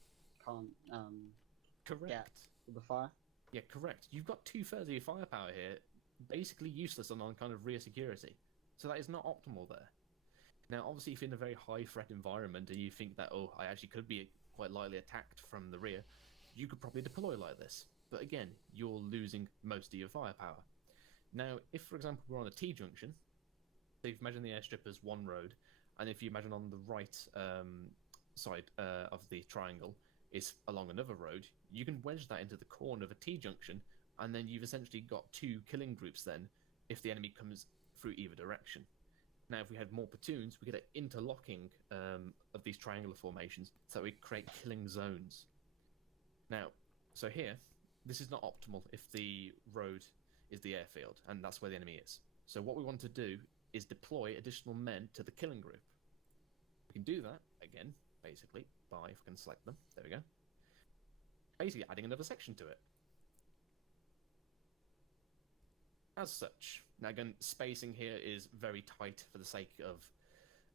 can't Correct. get the fire. Yeah, correct. You've got 2/3 of your firepower here, basically useless on kind of rear security. So that is not optimal there. Now, obviously, if you're in a very high threat environment and you think that, oh, I actually could be quite lightly attacked from the rear, you could probably deploy like this. But again, you're losing most of your firepower. Now, if, for example, we're on a T-junction, so if you imagine the airstrip as one road, and if you imagine on the right side of the triangle is along another road, you can wedge that into the corner of a T-junction, and then you've essentially got 2 killing groups then, if the enemy comes through either direction. Now, if we had more platoons, we get an interlocking of these triangular formations, so we create killing zones. Now, so here, this is not optimal if the road is the airfield, and that's where the enemy is. So what we want to do is deploy additional men to the killing group. We can do that, again, basically, by, if we can select them, there we go, basically adding another section to it. As such. Now again, spacing here is very tight for the sake of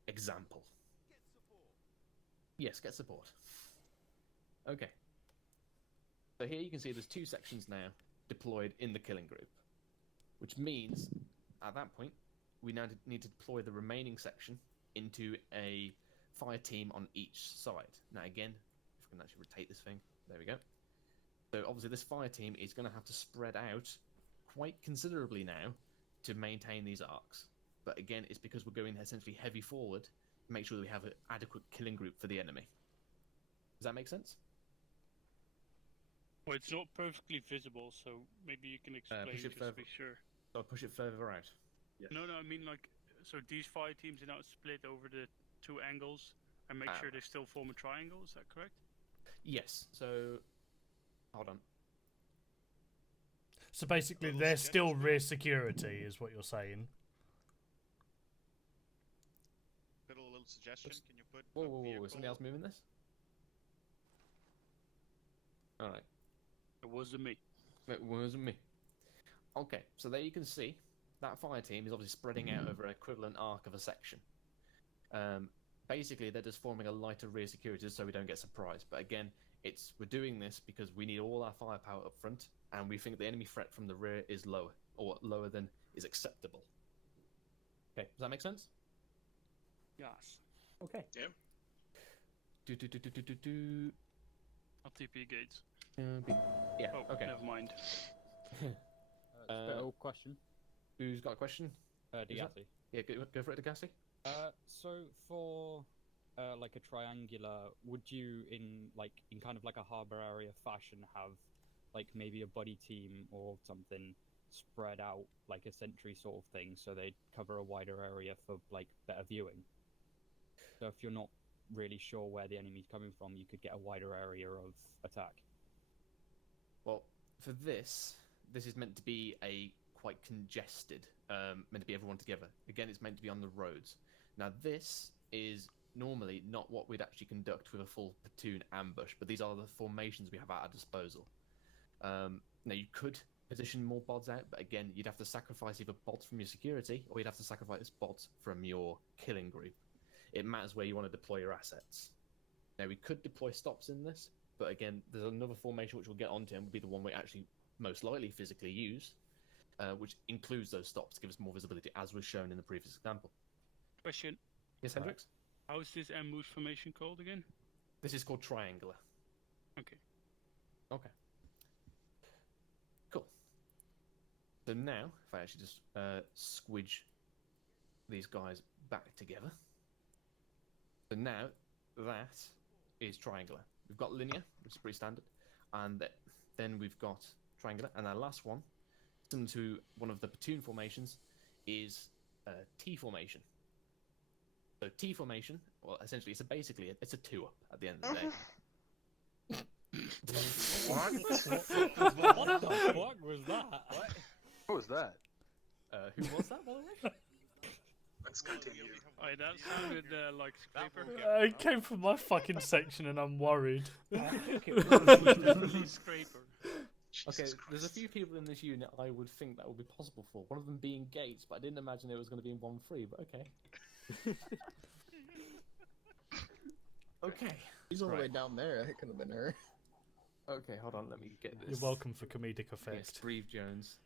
example. Get support. Yes, get support. Okay. So here you can see there's 2 sections now deployed in the killing group, which means at that point we now need to deploy the remaining section into a fire team on each side. Now again, if we can actually rotate this thing, there we go. So obviously this fire team is going to have to spread out quite considerably now to maintain these arcs. But again, it's because we're going essentially heavy forward to make sure that we have an adequate killing group for the enemy. Does that make sense? Well, it's not perfectly visible, so maybe you can explain push it just to further. be sure. So I'll push it further out. Yes. No, I mean like, so these fire teams are now split over the 2 angles and make sure they still form a triangle, is that correct? Yes, so... Hold on. So basically, they're still rear security, is what you're saying. Little suggestion, can you put Whoa, is somebody else moving this? Alright. It wasn't me. It wasn't me. Okay, so there you can see that fire team is obviously spreading out over an equivalent arc of a section. Basically, they're just forming a lighter rear security so we don't get surprised. But again, we're doing this because we need all our firepower up front, and we think the enemy threat from the rear is lower, or lower than is acceptable. Okay, does that make sense? Yes. Okay. Yeah. I'll TP gates. Yeah, oh, okay. Never mind. Question. Who's got a question? Degassi. Yeah, go for it, Degassi. So for like a triangular, would you in kind of like a harbor area fashion have like maybe a buddy team or something spread out like a sentry sort of thing, so they'd cover a wider area for like better viewing? So if you're not really sure where the enemy's coming from, you could get a wider area of attack. Well, for this is meant to be a quite congested, meant to be everyone together. Again, it's meant to be on the roads. Now, this is normally not what we'd actually conduct with a full platoon ambush, but these are the formations we have at our disposal. Now, you could position more bods out, but again, you'd have to sacrifice either bods from your security, or you'd have to sacrifice bods from your killing group. It matters where you want to deploy your assets. Now, we could deploy stops in this, but again, there's another formation which we'll get onto, and will be the one we actually most likely physically use, which includes those stops to give us more visibility, as was shown in the previous example. Question. Yes, Hendrix? How is this ambush formation called again? This is called triangular. Okay. Okay. Cool. So now, if I actually just squidge these guys back together. So now, that is triangular. We've got linear, which is pretty standard, and then we've got triangular, and our last one, similar to one of the platoon formations, is T formation. So T formation, well, essentially, basically it's a 2-up at the end of the day. What the fuck was that? What was that? Who was that, by the way? Let's continue. Alright, that sounded like Scraper. It came from my fucking section, and I'm worried. Definitely Scraper. Okay, there's a few people in this unit I would think that would be possible for. One of them being Gates, but I didn't imagine it was going to be in 1-3, but okay. Okay. He's all the way down there. It could have been her. Okay, hold on, let me get this. You're welcome for comedic Yes, effect. Breve Jones.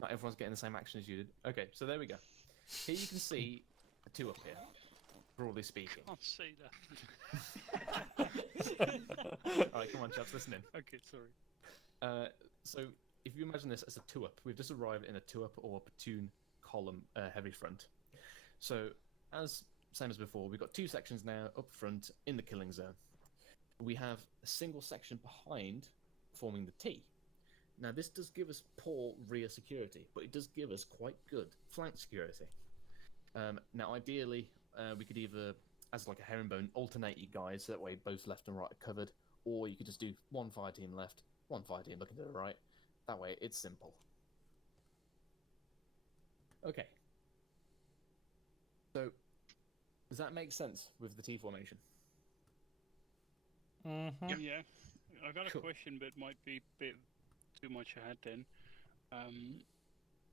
Not everyone's getting the same action as you did. Okay, so there we go. Here you can see a 2-up here, broadly speaking. Can't say that. Alright, come on, chaps, listen in. Okay, sorry. So, if you imagine this as a 2-up, we've just arrived in a 2-up or platoon column heavy front. So, same as before, we've got 2 sections now up front in the killing zone. We have a single section behind forming the T. Now, this does give us poor rear security, but it does give us quite good flank security. Now, ideally, we could either, as like a herringbone, alternate you guys, so that way both left and right are covered, or you could just do 1 fire team left, 1 fire team looking to the right. That way, it's simple. Okay. So, does that make sense with the T formation? Mm-hmm. Yeah. I got a Cool. question, but it might be a bit too much ahead then.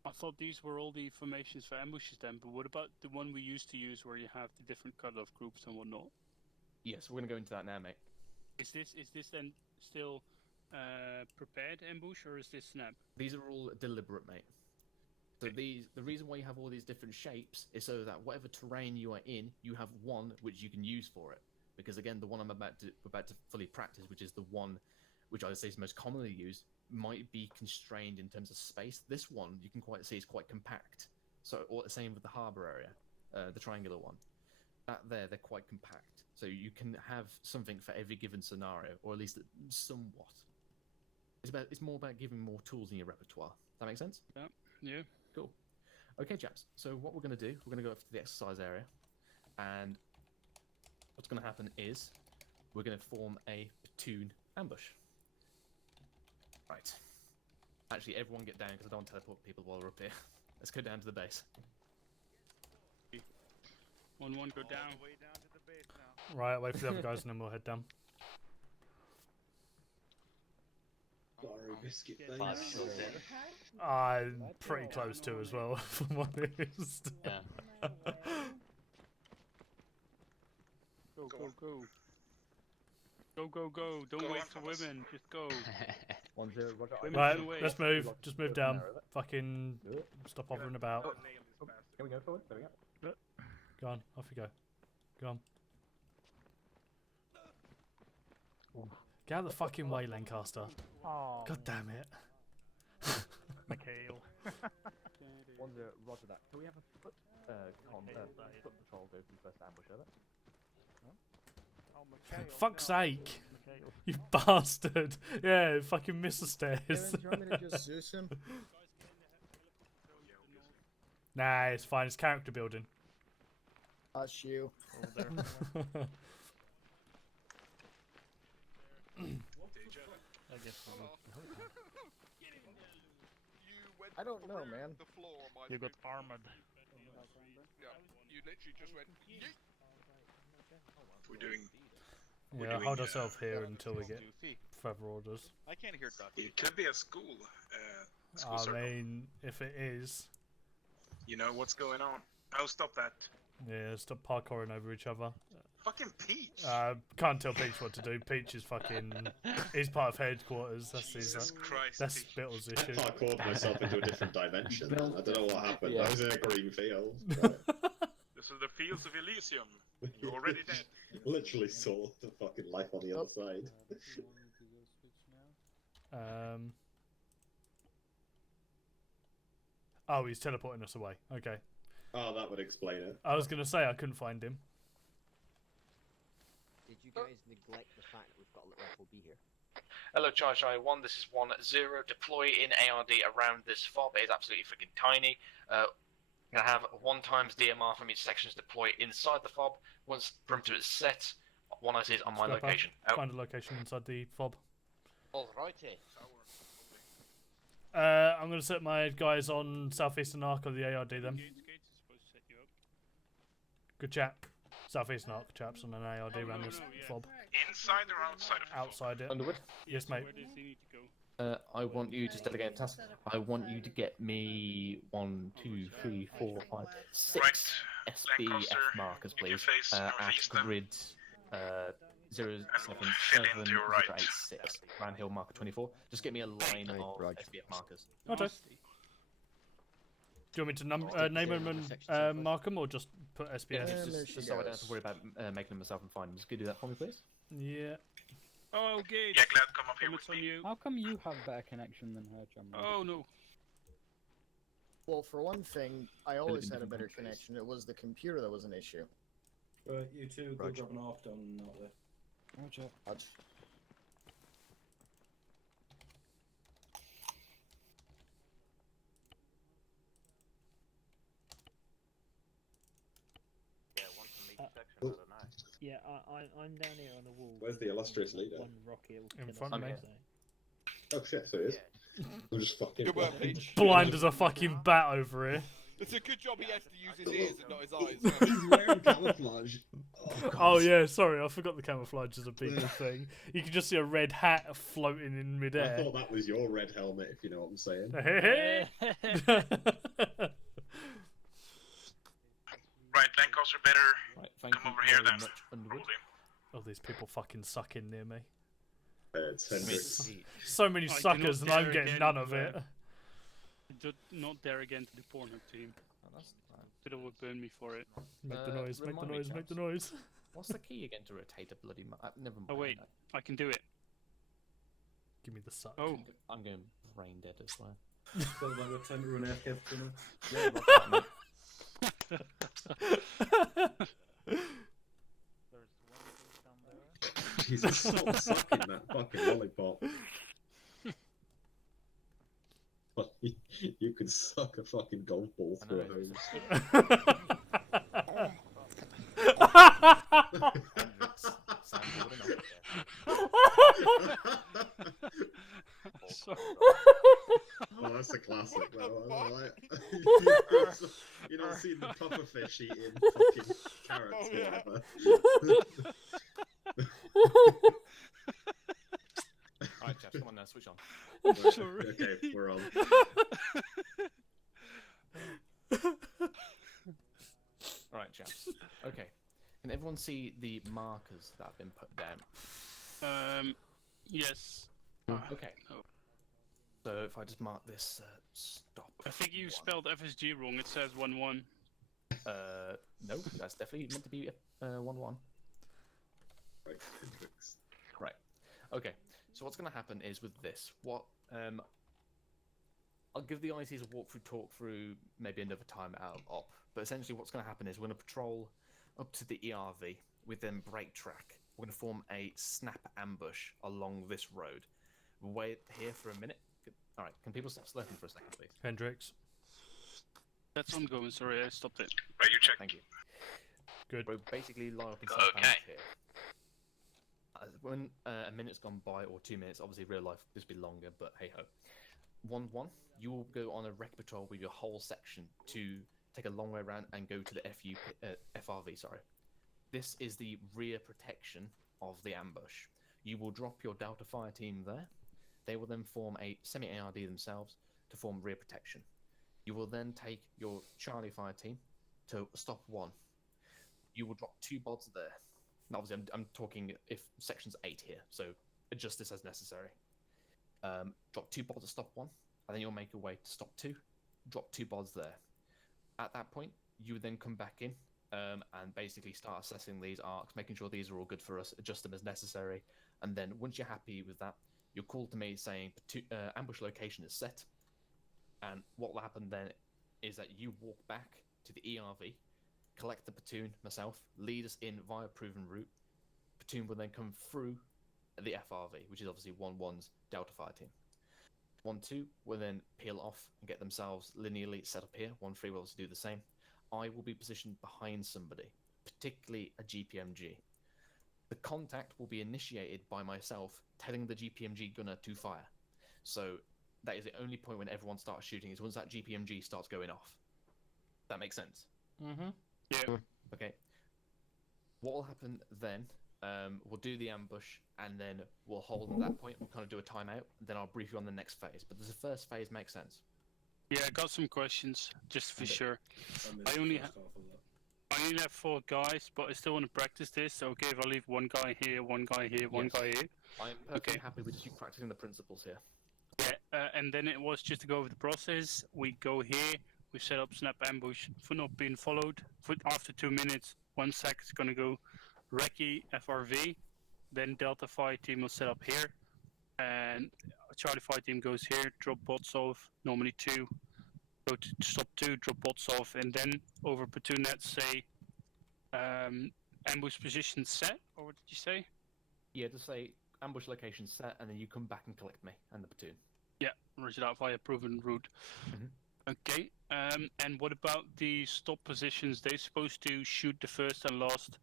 I thought these were all the formations for ambushes then, but what about the one we used to use where you have the different cut-off groups and whatnot? Yes, we're going to go into that now, mate. Is this then still prepared ambush, or is this snap? These are all deliberate, mate. So the reason why you have all these different shapes is so that whatever terrain you are in, you have one which you can use for it. Because again, the one I'm about to fully practice, which is the one which I would say is most commonly used, might be constrained in terms of space. This one you can quite see is quite compact. So, or the same with the harbour area, the triangular one. They're quite compact. So you can have something for every given scenario, or at least somewhat. It's more about giving more tools in your repertoire. That make sense? Yeah. Yeah. Cool. Okay, chaps. So what we're going to do, we're going to go up to the exercise area, and what's going to happen is we're going to form a platoon ambush. Right. Actually, everyone get down because I don't want to teleport people while we're up here. Let's go down to the base. 1-1, go down. Way down to the base now. Right, wait for the other guys, and then we'll head down. Sorry, biscuit face. 5 shots in. I'm pretty close to as well, if I'm honest. Yeah. Go, go, go. Go, go, go. Don't wait for women. Just go. 1-0, Roger. Women Right, can wait. let's move. Just move down. Fucking stop hovering about. Can we go forward? There we go. Go on, off you go. Go on. Get out of the fucking way, Lancaster. Oh, God damn it. Mikhail. 1-0, Roger that. Can we have a foot patrol go from first ambush over? Fuck's sake. You bastard. Yeah, fucking miss the stairs. Kevin, do you want me to just Zeus him? Nah, it's fine. It's character building. That's you. I don't know, man. You got armored. Yeah, you literally just went. Yeet. We're doing. Yeah, hold ourselves here until we get further orders. I can't hear Ducky. It could be a school. School I circle. mean, if it is, You know what's going on. Oh, stop that. yeah, stop parkouring over each other. Fucking Peach. Can't tell Peach what to do. Peach is fucking. He's part of headquarters. That's his. Jesus Christ, That's Peach. Bittle's I issue. parkoured myself into a different dimension. I don't know what happened. Yeah. I was in a green field. This is the fields of Elysium. You're already dead. Literally saw the fucking life on the other side. Oh, he's teleporting us away. Okay. Oh, that would explain it. I was gonna say I couldn't find him. Did you guys neglect the fact that we've got a little FOB here? Hello, Charge 1, this is 1-0. Deploy in ARD around this fob. It is absolutely freaking tiny. I'm going to have 1 times DMR from each section to deploy inside the fob. Once perimeter is set, one I see is on my Scrap up. location. Out. Find a location inside the fob. Alrighty. I'm going to set my guys on southeastern arc of the ARD then. Gates is supposed to set you up. Good chap. Southeastern arc chaps on an ARD around this fob. Inside or outside of Outside it. Underwood? Yes, mate. Where does he need to go? I want you to delegate a task. I want you to get me 1, 2, 3, 4, 5, 6 SBF markers, please. At grid 077086, Grand Hill marker 24. Just get me a line of SBF markers. Okay. Do you want me to name them and mark them, or just put SBF? Just so I don't have to worry about making them myself and find them. Just could you do that for me, please? Yeah. Oh, Gates. Yeah, glad to come up here with me. You. How come you have better connection than her, John? Oh, no. Well, for one thing, I always had a better connection. It was the computer that was an issue. Right, you two go grab an arc down out there. Roger. Yeah, one from each section, I don't know. Yeah, I'm down here on the wall. Where's the illustrious leader? One rocket will In kill front us of me. all, Oh shit, so it is. I'm just fucking Good work, Peach. Blind as a fucking bat over here. It's a good job he has to use his ears and not his eyes. He's wearing camouflage. Oh yeah, sorry, I forgot the camouflage is a big thing. You can just see a red hat floating in I midair. thought that was your red helmet, if you know what I'm saying. Right, Lancaster better Thank come you over here very then. much, Underwood. Oh, these people fucking sucking near me. It's Hendrix. So many I do suckers, not and I'm dare getting again none of to, it. Do not dare again to the Pornhub team. It would burn me for it. Make the noise, make the remind me, noise, make the chaps. noise. What's the key again to rotate a bloody never mind. Oh wait, I can do it. Give me the suck. Oh, I'm going brain dead as well. Still like we're time to run AFK for 2 minutes. Yeah, rock that, mate. Jesus, stop sucking that fucking lollipop. You could suck a fucking golf ball through a hose. Oh, that's a classic. You don't see the pufferfish eating fucking carrots or whatever. Alright, chaps, come on now, switch on. Okay, we're on. Alright, chaps. Okay. Can everyone see the markers that have been put down? Yes. Okay. No. So if I just mark this, stop. I think you spelled FSG wrong. It says 1-1. No, that's definitely meant to be 1-1. Right, Hendrix. Right. Okay. So what's going to happen is with this, I'll give the ITs a walkthrough, talk through, maybe another time out of op. But essentially, what's going to happen is we're going to patrol up to the ERV. We then break track. We're going to form a snap ambush along this road. Wait here for a minute. All right. Can people stop slurping for a second, please? Hendrix. That's ongoing. Sorry, I stopped it. Right, you check. Thank you. Good. We'll basically line up in Okay. some ambush here. When a minute's gone by, or 2 minutes, obviously real life this will be longer, but hey ho. 1-1, you will go on a wreck patrol with your whole section to take a long way around and go to the FRV. Sorry, this is the rear protection of the ambush. You will drop your Delta Fire team there. They will then form a semi-ARD themselves to form rear protection. You will then take your Charlie Fire team to stop 1. You will drop 2 bods there. Now, obviously, I'm talking if section's 8 here, so adjust this as necessary. Drop 2 bods at stop 1, and then you'll make your way to stop 2. Drop 2 bods there. At that point, you would then come back in and basically start assessing these arcs, making sure these are all good for us, adjust them as necessary, and then once you're happy with that, you'll call to me saying ambush location is set, and what will happen then is that you walk back to the ERV, collect the platoon, myself, lead us in via proven route. Platoon will then come through the FRV, which is obviously 1-1's Delta Fire team. 1-2 will then peel off and get themselves linearly set up here. 1-3 will also do the same. I will be positioned behind somebody, particularly a GPMG. The contact will be initiated by myself telling the GPMG gunner to fire. So that is the only point when everyone starts shooting, is once that GPMG starts going off. That makes sense? Mm-hmm. Yeah. Okay. What will happen then, we'll do the ambush, and then we'll hold at that point. We'll kind of do a timeout, and then I'll brief you on the next phase. But does the first phase make sense? Yeah, I got some questions, just for sure. I I only have 4 guys, but I still want to practice this. So, okay, if I leave one guy here, one guy here, one guy here. I'm perfectly happy with you practicing the principles here. Yeah, and then it was just to go over the process. We go here, we set up snap ambush for not being followed. After 2 minutes, 1 sec is going to go recce FRV. Then Delta Phi team will set up here. And Charlie Phi team goes here, drop bots off, normally 2. Go to stop 2, drop bots off, and then over platoon net say ambush position set, or what did you say? Yeah, just say ambush location set, and then you come back and collect me and the platoon. Yeah, roger that via proven route. Okay, and what about the stop positions? They're supposed to shoot the first and last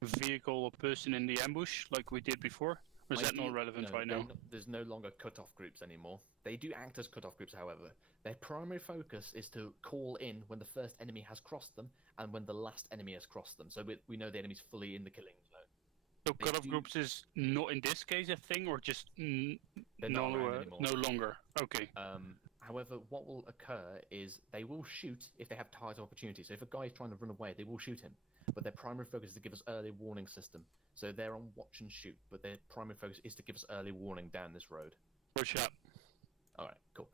vehicle or person in the ambush, like we did before? Or is that not relevant right now? There's no longer cut-off groups anymore. They do act as cut-off groups, however. Their primary focus is to call in when the first enemy has crossed them and when the last enemy has crossed them. So we know the enemy's fully in the killing zone. So cut-off groups is not in this case a thing, or just They're no, not around anymore. no longer? Okay. However, what will occur is they will shoot if they have target opportunity. So if a guy is trying to run away, they will shoot him. But their primary focus is to give us early warning system. So they're on watch and shoot, but their primary focus is to give us early warning down this road. Push up. All right, cool.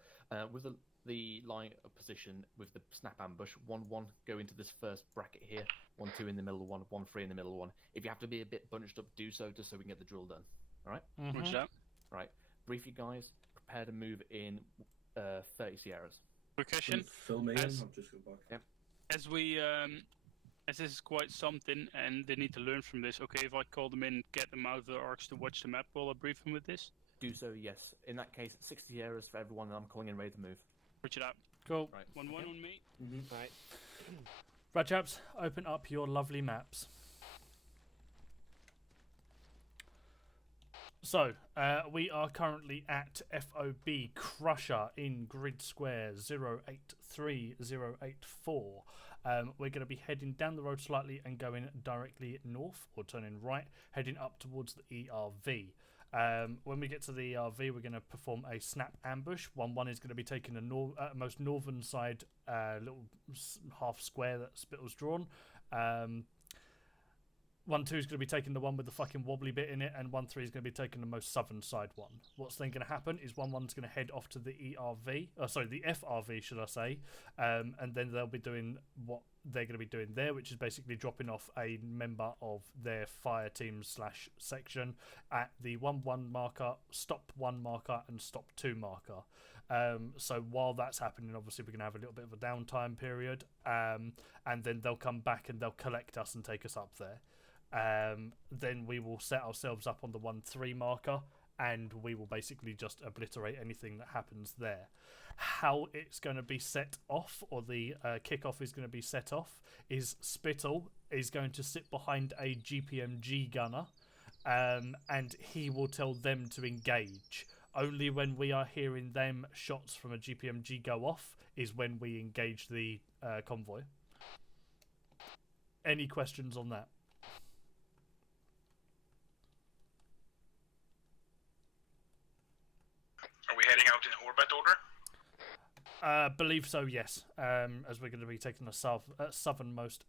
With the line of position with the snap ambush, 1-1 go into this first bracket here. 1-2 in the middle, 1-3 in the middle, 1. If you have to be a bit bunched up, do so, just so we can get the drill done. All right. Push up. Right. Brief you guys. Prepare to move in 30 Sierras. Quick question. Fill me in. I'll just go back. Yep. As we as this is quite something, and they need to learn from this. Okay, if I call them in, get them out of the arcs to watch the map while I brief them with this. Do so, yes. In that case, 60 Sierras for everyone, and I'm calling in ready to move. Richard up. Cool. Right. 1-1 on me. Right. Right, chaps, open up your lovely maps. So, we are currently at FOB Crusher in grid square 083084. We're going to be heading down the road slightly and going directly north, or turning right, heading up towards the ERV. When we get to the ERV, we're going to perform a snap ambush. 1-1 is going to be taking the most northern side little half square that Spittle's drawn. 1-2 is going to be taking the one with the fucking wobbly bit in it, and 1-3 is going to be taking the most southern side one. What's then going to happen is 1-1 is going to head off to the ERV, the FRV, should I say, and then they'll be doing what they're going to be doing there, which is basically dropping off a member of their fire team / section at the 1-1 marker, stop 1 marker, and stop 2 marker. So while that's happening, obviously we're going to have a little bit of a downtime period, and then they'll come back and they'll collect us and take us up there. Then we will set ourselves up on the 1-3 marker, and we will basically just obliterate anything that happens there. How it's going to be set off, or the kickoff is going to be set off, is Spittle is going to sit behind a GPMG gunner, and he will tell them to engage. Only when we are hearing them shots from a GPMG go off is when we engage the convoy. Any questions on that? Are we heading out in orbit order? Believe so, yes. As we're going to be taking the southernmost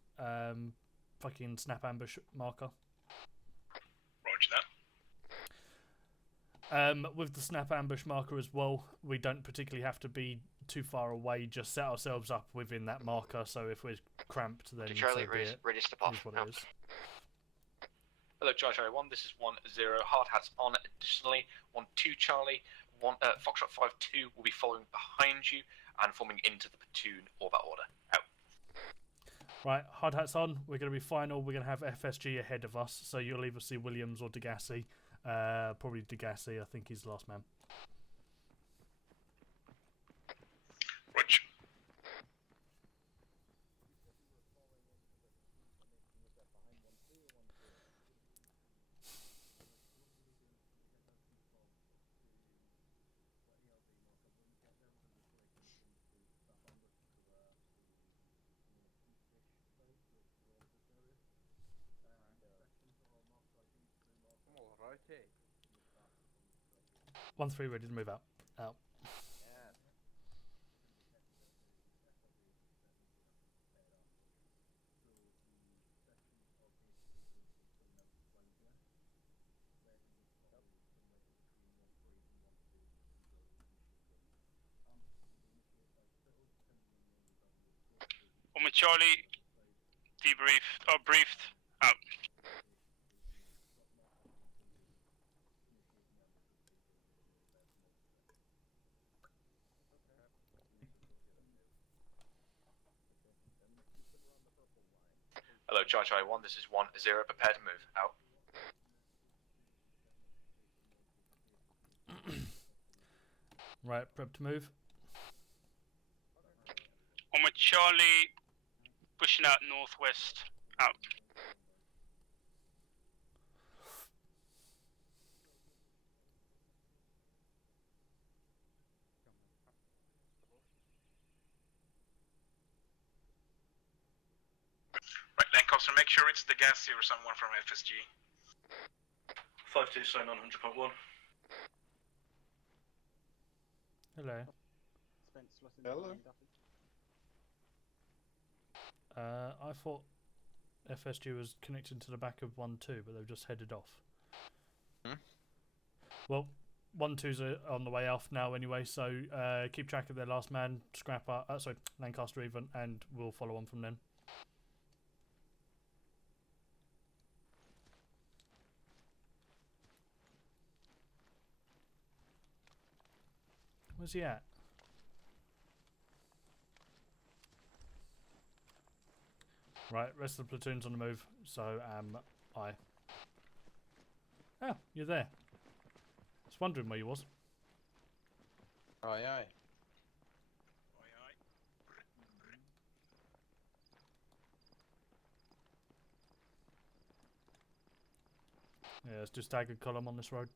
fucking snap ambush marker. Roger that. With the snap ambush marker as well, we don't particularly have to be too far away. Just set ourselves up within that marker. So if we're cramped, then Charlie, so be it. ready to step off. Is what Now. it is. Hello, Charlie 1. This is 1-0. Hard hats on. Additionally, 1-2 Charlie. Foxtrot 5-2 will be following behind you and forming into the platoon orbit order. Out. Right, hard hats on. We're going to be final. We're going to have FSG ahead of us. So you'll either see Williams or Degassi. Probably Degassi. I think he's the last man. 1-3 ready to move out. Out. On with Charlie, debriefed, or briefed, out. Hello, Charlie 1, this is 1-0, prepare to move, out. Right, prep to move. On with Charlie, pushing out northwest, out. Right, Lancaster, make sure it's the Gassy or someone from FSG. 5-2, sign on 100.1. Hello. Hello. I thought FSG was connected to the back of 1-2, but they've just headed off. Hmm? Well, 1-2's on the way off now anyway, so keep track of their last man, Scrapper, sorry, Lancaster even, and we'll follow on from then. Where's he at? Right, rest of the platoon's on the move, so am I. Oh, you're there. I was wondering where you was. Aye, aye. Yeah, it's just staggered column on this road.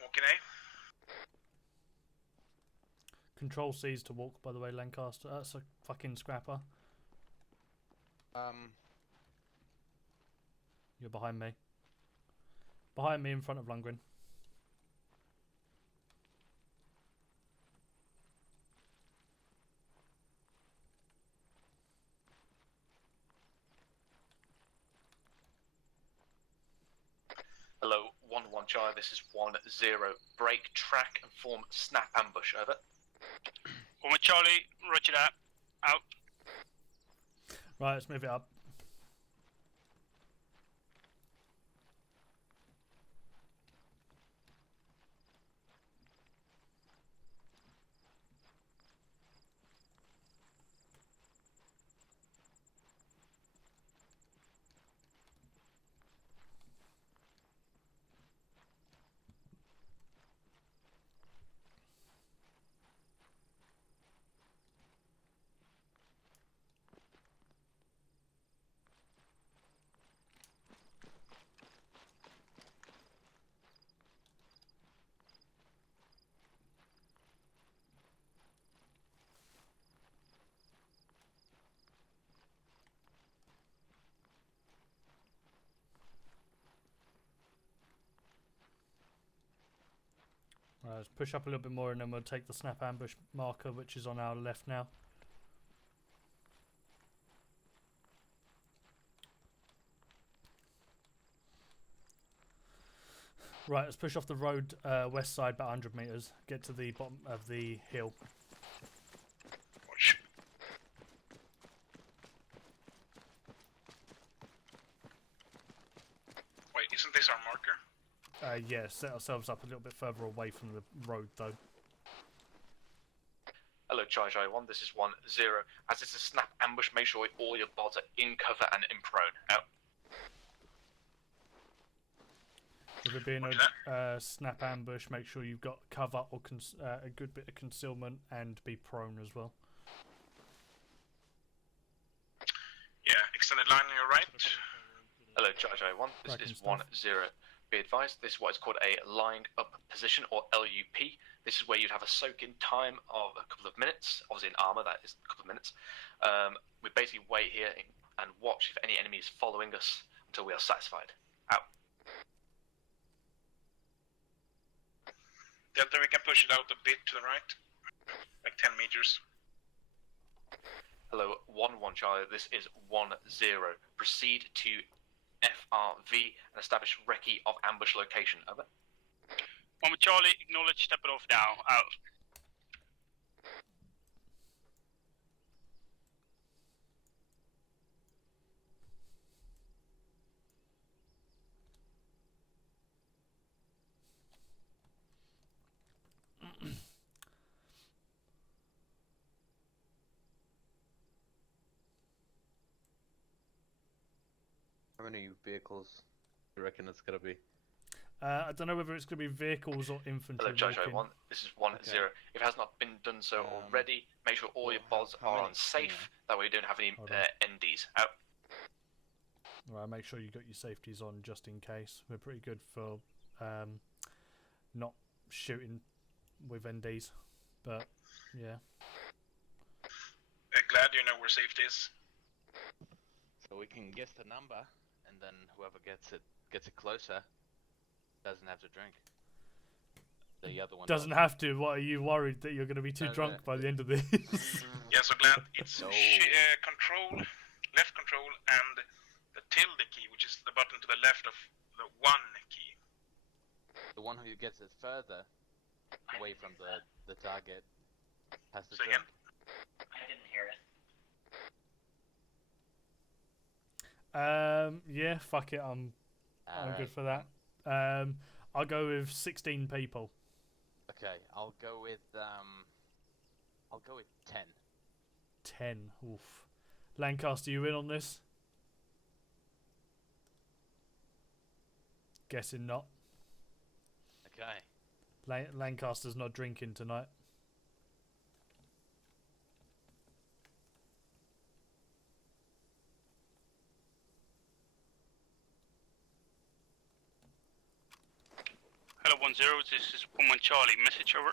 Walking A. Control C's to walk, by the way, Lancaster. That's a fucking Scrapper. You're behind me. Behind me in front of Lundgren. Hello, 1-1 Charlie, this is 1-0. Break track and form snap ambush, over. On with Charlie, roger that, out. Right, let's move it up. Right, let's push up a little bit more and then we'll take the snap ambush marker, which is on our left now. Right, let's push off the road west side about 100 meters. Get to the bottom of the hill. Wait, isn't this our marker? Yeah, set ourselves up a little bit further away from the road though. Hello, Charlie 1, this is 1-0. As it's a snap ambush, make sure all your bots are in cover and in prone, out. If it being a snap ambush, make sure you've got cover or a good bit of concealment and be prone as well. Yeah, extended line on your right. Hello, Charlie 1, this is 1-0. be advised, this is what is called a lying up position, or LUP. This is where you'd have a soak-in time of a couple of minutes. Obviously in armor, that is a couple of minutes. We basically wait here and watch if any enemy is following us until we are satisfied. Out. Delta, we can push it out a bit to the right, like 10 meters. Hello, 1-1 Charlie, this is 1-0. Proceed to FRV and establish recce of ambush location. Over. 1 Charlie, acknowledge, step it off now. Out. How many vehicles do you reckon it's gonna be? I don't know whether it's going to be vehicles or infantry. Hello, Jojo walking. 1. This is 1-0. If it has not been done so already, make sure all your pods are on safe. That way you don't have any NDs. Out. Right, make sure you got your safeties on just in case. We're pretty good for not shooting with NDs, but yeah. Glad you know where safety is. So we can guess the number, and then whoever gets it closer doesn't have to drink. The other one doesn't have to. What, are you worried that you're going to be too drunk by the end of this? Yeah, so glad it's control, left control, and the tilde key, which is the button to the left of the 1 key. The one who gets it further away from the target has to Say drink. again. I didn't hear it. Yeah, fuck it. I'm good for that. I'll go with 16 people. Okay, I'll go with 10. 10. Oof. Lancaster, you in on this? Guessing not. Okay. Lancaster's not drinking tonight. Hello, 1-0, this is 1-1 Charlie, message over.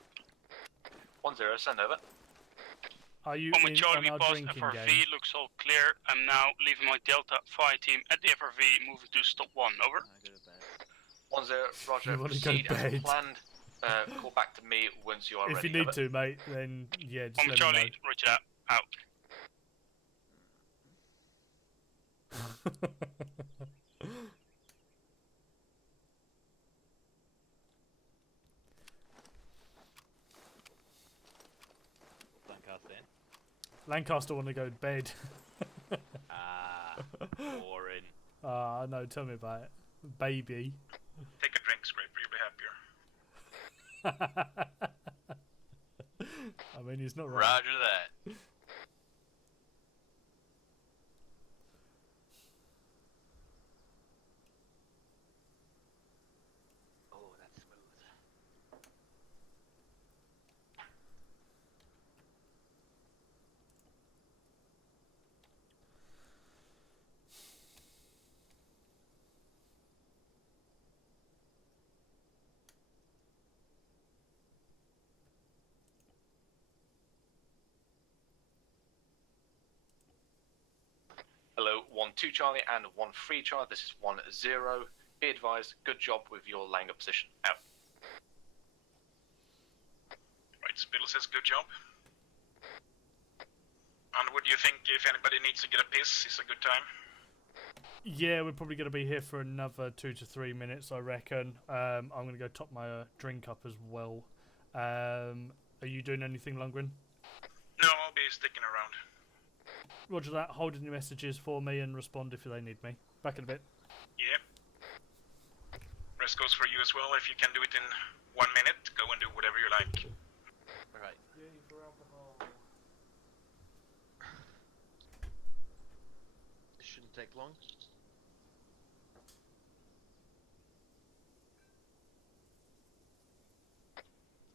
1-0, send over. Are you 1-1 in Charlie, on our we passed drinking FRV, game? looks all clear. I'm now leaving my Delta fire team at the FRV, moving to stop 1, over. 1-0, Roger, You wanna go proceed to as bed? planned. Call back to me once you are If ready. you need over. to, mate, then yeah, just 1-1 let Charlie, me roger that, out. know. Lancaster in. Lancaster want to go to bed. Boring. Ah, no, tell me about it. Baby. Take a drink, Scraper, you'll be happier. I mean, he's not wrong. Roger that. Oh, that's smooth. Hello, 1-2 Charlie and 1-3 Charlie. This is 1-0. Be advised, good job with your laying up position. Out. Right, Spill says good job. And what do you think, if anybody needs to get a piss, is a good time? Yeah, we're probably going to be here for another 2 to 3 minutes, I reckon. I'm going to go top my drink up as well. Are you doing anything, Lundgren? No, I'll be sticking around. Roger that. Hold in your messages for me and respond if they need me. Back in a bit. Yeah. Rest goes for you as well. If you can do it in 1 minute, go and do whatever you like. Alright. This shouldn't take long.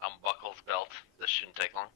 Unbuckle the belt. This shouldn't take long.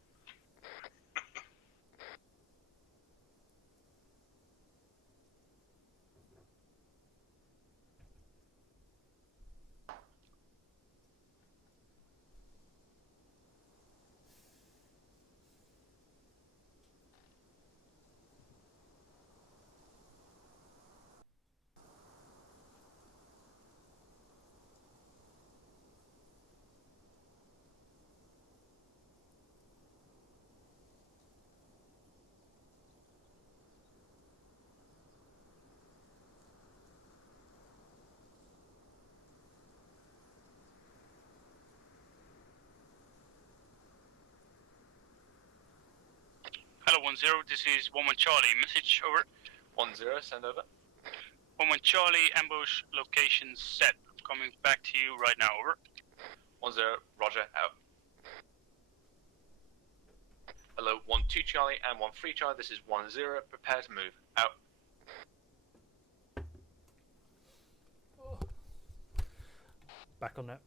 Hello, 1-0. This is 1-1 Charlie. Message over. 1-0, send over. 1-1 Charlie. Ambush location set. Coming back to you right now. Over. 1-0, Roger, out. Hello, 1-2 Charlie and 1-3 Charlie. This is 1-0. Prepare to move. Out. Back on that.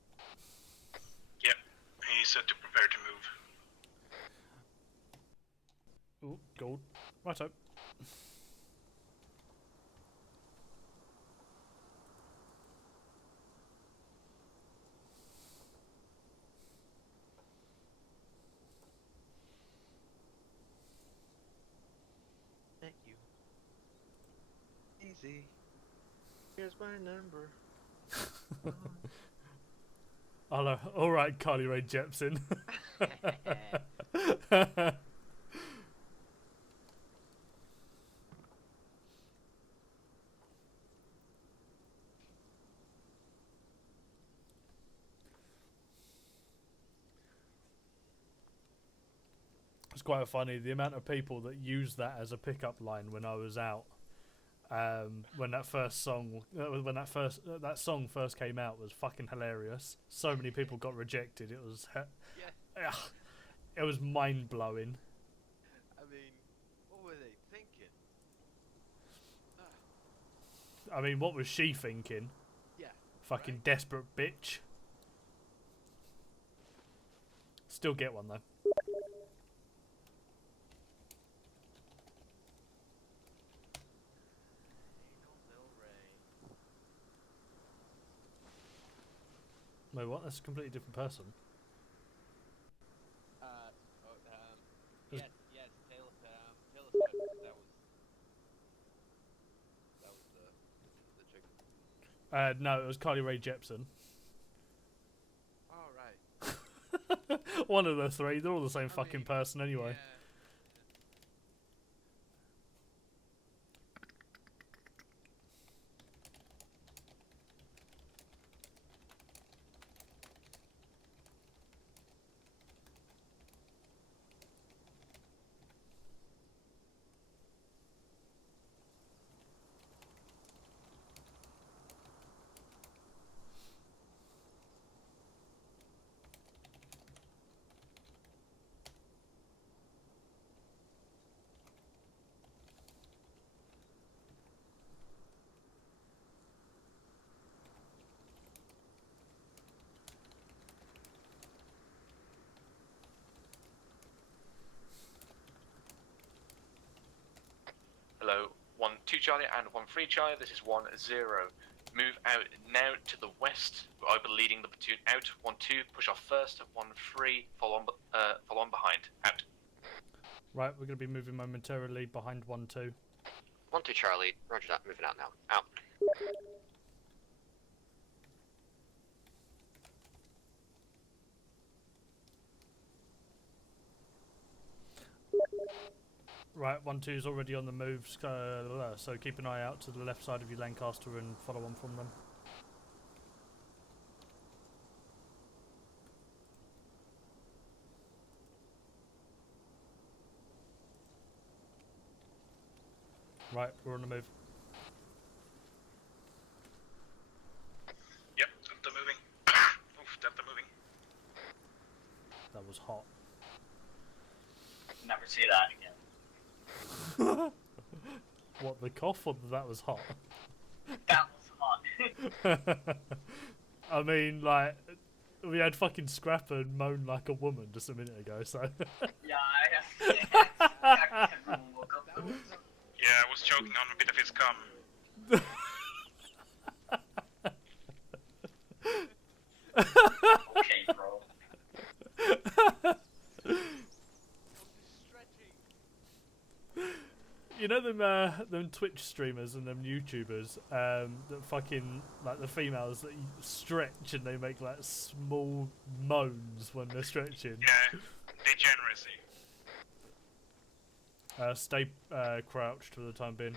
Yep, he said to prepare to move. Ooh, gold. Righto. Thank you. Easy. Here's my number. Hello. All right, Carly Rae Jepsen. It's quite funny the amount of people that used that as a pickup line when I was out. When that first song, that song first came out was fucking hilarious. So many people got rejected. It was, it was mind blowing. I mean, what were they thinking? I mean, what was she thinking? Yeah. Fucking desperate bitch. Still get one though. Wait, what? That's a completely different person. Yes, Taylor Swift. That was the chick. No, it was Carly Rae Jepsen. All right. One of the three. They're all the same fucking person anyway. Hello, 1-2 Charlie and 1-3 Charlie. This is 1-0. Move out now to the west. I'll be leading the platoon out. 1-2, push off first. 1-3, follow on behind. Out. Right, we're going to be moving momentarily behind 1-2. 1-2 Charlie, roger that, moving out now. Out. Right, 1-2's already on the move, so keep an eye out to the left side of your Lancaster and follow on from them. Right, we're on the move. Yep, Delta moving. Oof, Delta moving. That was hot. Never see that again. What, the cough or that was hot? That was hot. I mean, like, we had fucking Scrapper and moan like a woman just a minute ago, so... Yeah, I was choking on a bit of his cum. Okay, bro. You know them Twitch streamers and them YouTubers that fucking, like, the females that stretch and they make like small moans when they're stretching. Yeah, degeneracy. Stay crouched for the time being.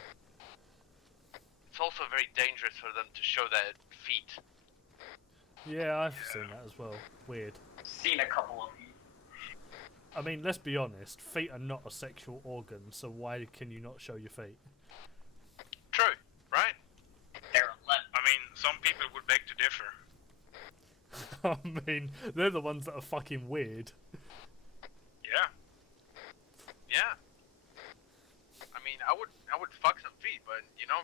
It's also very dangerous for them to show their feet. Yeah, I've seen that as well. Weird. Seen a couple of these. I mean, let's be honest. Feet are not a sexual organ, so why can you not show your feet? True, right? I mean, some people would beg to differ. I mean, they're the ones that are fucking weird. Yeah. Yeah. I mean, I would fuck some feet, but you know,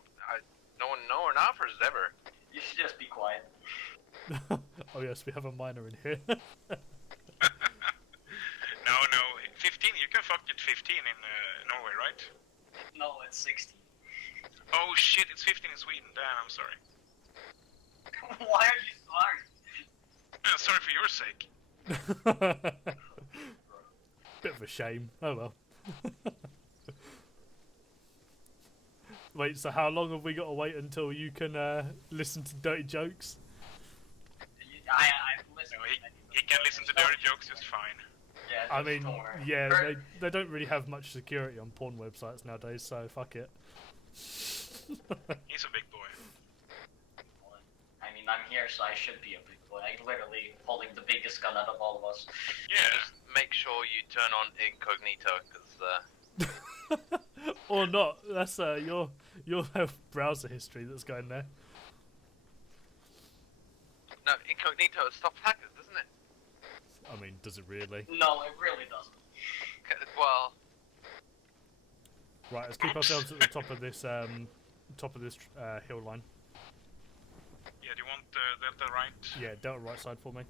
no one offers ever. You should just be quiet. Oh yes, we have a minor in here. No, 15. You can fuck at 15 in Norway, right? No, it's 16. Oh shit, it's 15 in Sweden. Damn, I'm sorry. Why are you sorry? Sorry for your sake. Bit of a shame. Oh well. Wait, so how long have we got to wait until you can listen to dirty jokes? I've listened. No, he can listen to dirty jokes just fine. Yeah, I mean, don't worry. yeah, they don't really have much security on porn websites nowadays, so fuck it. He's a big boy. I mean, I'm here, so I should be a big boy. I'm literally holding the biggest gun out of all of us. Yeah. Just make sure you turn on incognito, because Or not. That's your browser history that's going there. no, incognito stops hackers, doesn't it? I mean, does it really? No, it really doesn't. Well, Right, let's keep ourselves at the top of this hill line. Yeah, do you want Delta right? Yeah, Delta right side for me.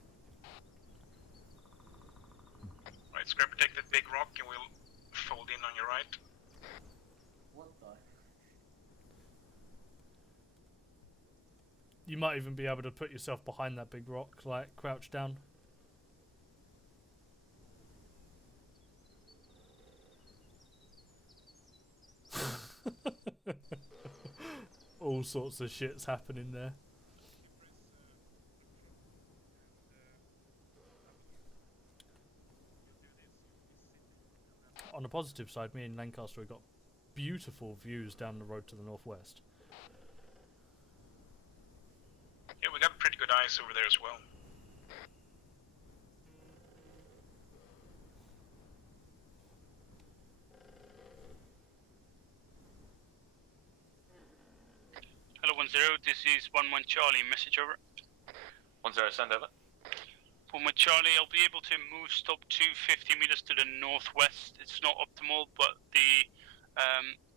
Right, Scrapper, take that big rock and we'll fold in on your right. What the? You might even be able to put yourself behind that big rock, like crouch down. All sorts of shit's happening there. On the positive side, me and Lancaster have got beautiful views down the road to the northwest. Yeah, we got pretty good eyes over there as well. Hello 10, this is 11 Charlie, message over. 10, send over. 11 Charlie, I'll be able to move stop to 50 meters to the northwest. It's not optimal, but the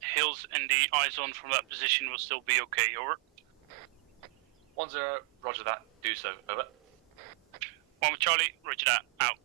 hills and the eyes on from that position will still be okay, over. 10, roger that, do so, over. 11 Charlie, roger that, out.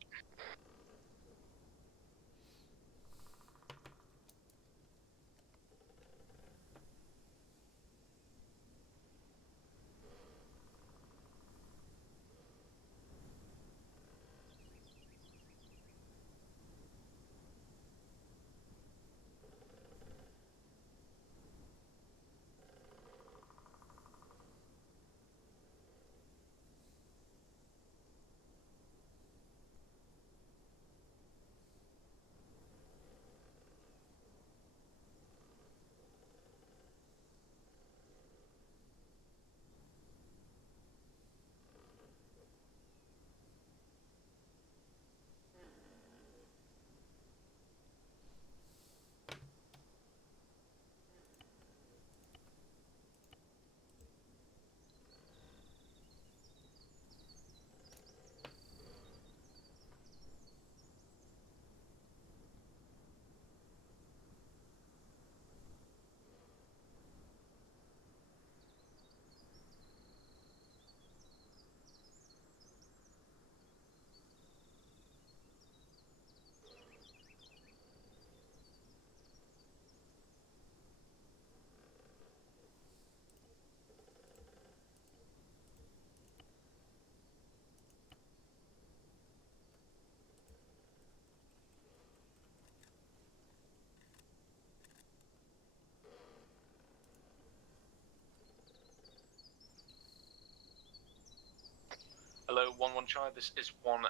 Hello, 11 Charlie, this is 10.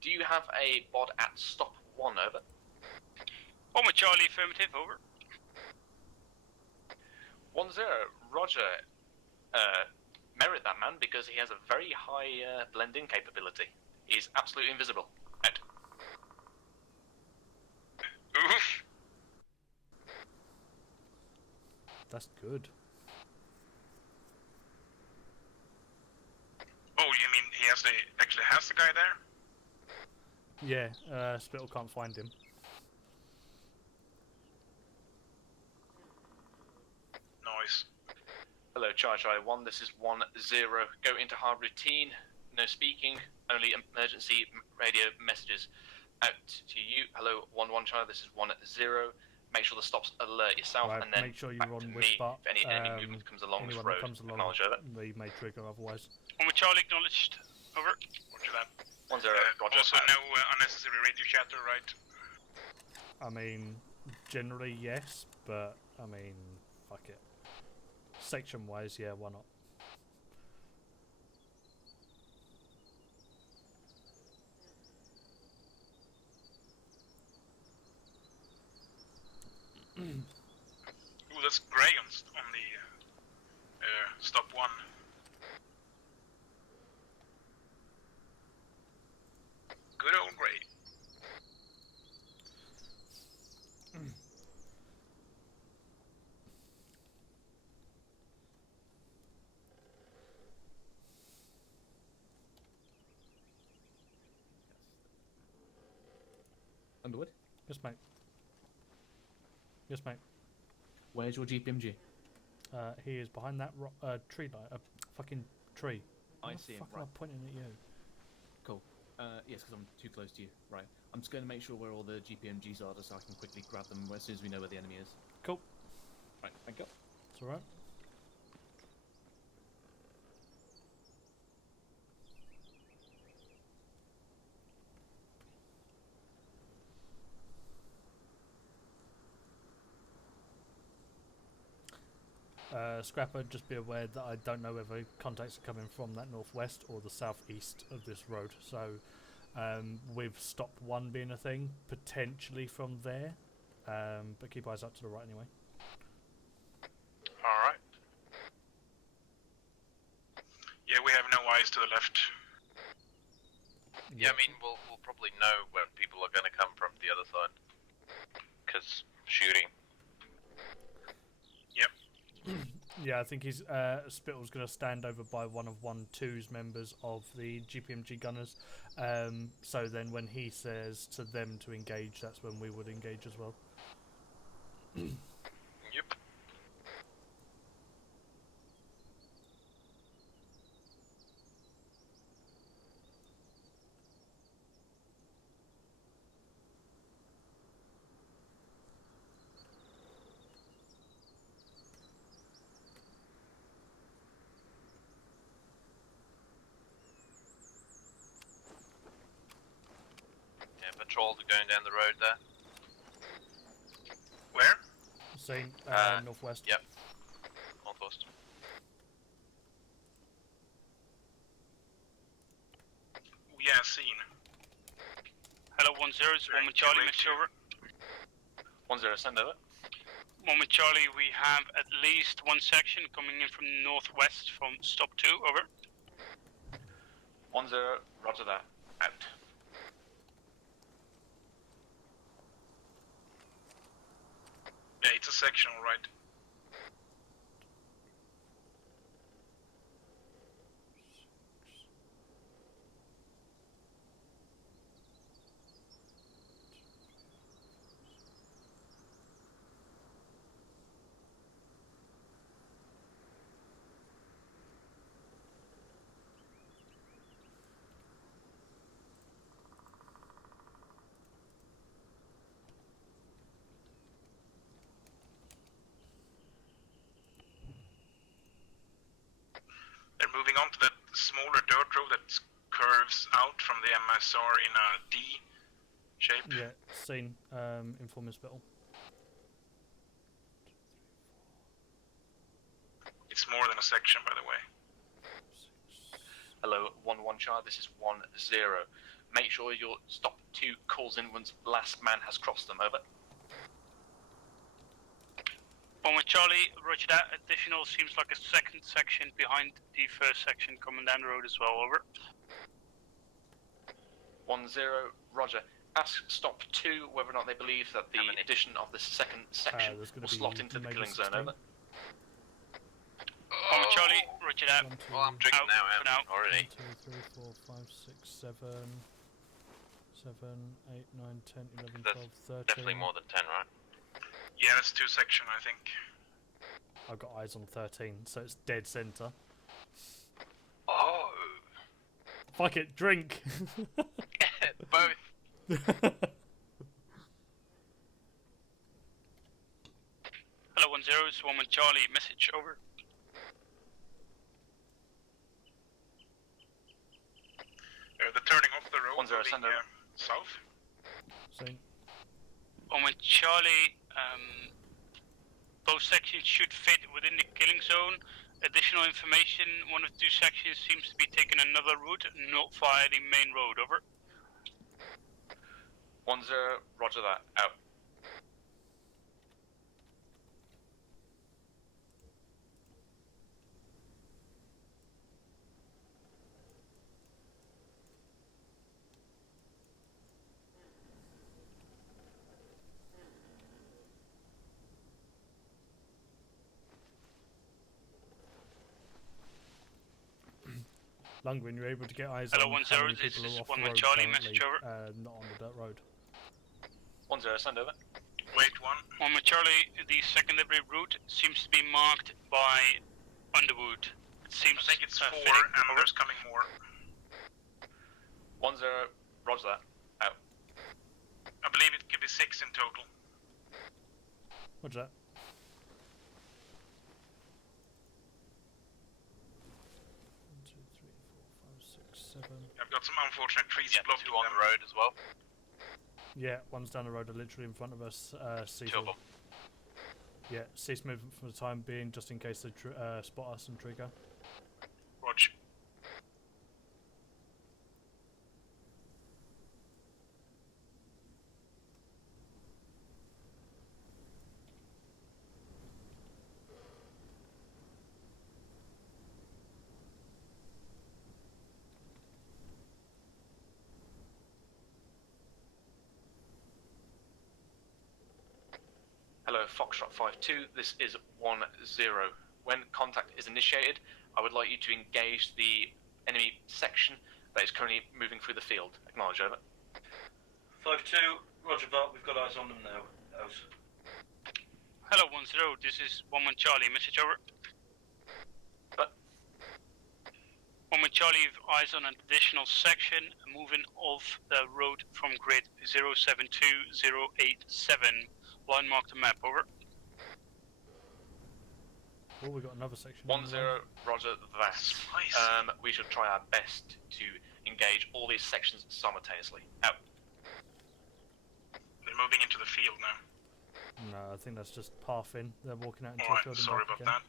Do you have a bod at stop 1, over? 11 Charlie, affirmative, over. 10, roger. Merit that man because he has a very high blend-in capability. He's absolutely invisible. Out. That's good. Oh, you mean he actually has the guy there? Yeah, Spittle can't find him. Nice. Hello, Charlie 1, this is 1-0. Go into hard routine. No speaking, only emergency radio messages. Out to you. Hello, 1-1 Charlie, this is 1-0. Make sure the stops alert yourself, Right, and then make sure back you're to on me with Bart. if any movement comes along this Anyone road. that comes along, Acknowledge over. they may trigger otherwise. On with Charlie, acknowledged. Over. Roger that. 1-0, Roger. Also, no unnecessary radio chatter, right? I mean, generally yes, but I mean, fuck it. Section-wise, yeah, why not? Ooh, that's grey on the stop 1. Good old grey. Underwood? Yes, mate. Yes, mate. Where's your GPMG? He is behind that tree line. A fucking tree. I Why see the him, fuck am right. I pointing at you? Cool. Yes, because I'm too close to you. Right. I'm just going to make sure where all the GPMGs are so I can quickly grab them as soon as we know where the enemy is. Cool. Right, thank you. It's alright. Scrapper, just be aware that I don't know whether contacts are coming from that northwest or the southeast of this road. So, with stop 1 being a thing, potentially from there, but keep eyes up to the right anyway. Alright. Yeah, we have no eyes to the left. Yeah, I mean, we'll probably know where people are going to come from the other side. Because shooting. Yep. Yeah, I think he's Spittle's going to stand over by one of 1-2's members of the GPMG gunners. So then when he says to them to engage, that's when we would engage as well. Yep. Yeah, patrols are going down the road there. Where? Same, northwest. Yep. Northwest. Yeah, seen. Hello, 1-0, it's 1 with Charlie, make sure. 1-0, send over. 1 with Charlie, we have at least one section coming in from the northwest from stop 2, over. 1-0, roger that. Out. Yeah, it's a section, alright. They're moving on to that smaller dirt road that curves out from the MSR in a D shape. Yeah, seen. Inform Spittle. It's more than a section, by the way. Hello, 1-1 Charlie, this is 1-0. Make sure your stop 2 calls in once last man has crossed them, over. 1 with Charlie, roger that. Additional seems like a second section behind the first section coming down the road as well, over. 1-0, roger. Ask stop 2 whether or not they believe that the addition of the second section there's gonna will be slot into the maybe killing zone, 16. over. Charlie, roger that. Well, I'm drinking now, already. 1, 2, 3, 4, 5, 6, 7, 7, 8, 9, 10, 11, That's 12, 13. definitely more than 10, right? Yeah, that's 2 section, I think. I've got eyes on 13, so it's dead center. Oh. Fuck it, drink. Both. Hello, 10, it's Woman Charlie, message over. The turning off the road. 10, send over. South. Same. Woman Charlie, both sections should fit within the killing zone. Additional information, one of the 2 sections seems to be taking another route, not via the main road, over. 10, roger that, out. Lundgren, you're able to get eyes Hello, on 10, how many this people is are off 1 the road Charlie, currently, message over. not on the dirt road. 10, send over. Wait, 1. 1 Charlie, the secondary route seems to be marked by Underwood. It seems I think it's 4, fitting. and there's coming more. 10, roger that, out. I believe it could be 6 in total. What's that? I've got some unfortunate trees blocking 2 on the road as well. Yeah, one's down the road, are literally in front of us. Cease. 2 of them. Yeah, cease movement for the time being, just in case they spot us and trigger. Roger. Hello, Foxtrot 5-2, this is 1-0. When contact is initiated, I would like you to engage the enemy section that is currently moving through the field. Acknowledge, over. 5-2, roger that, we've got eyes on them now. Out. Hello, 10, this is 1 Charlie, message over. But 1 Charlie, you've eyes on an additional section moving off the road from grid 072087. Line mark the map, over. Oh, we got another section. 1-0, roger that. We should try our best to engage all these sections simultaneously. Out. They're moving into the field now. No, I think that's just pathing. They're walking out into Alright, the field and sorry back about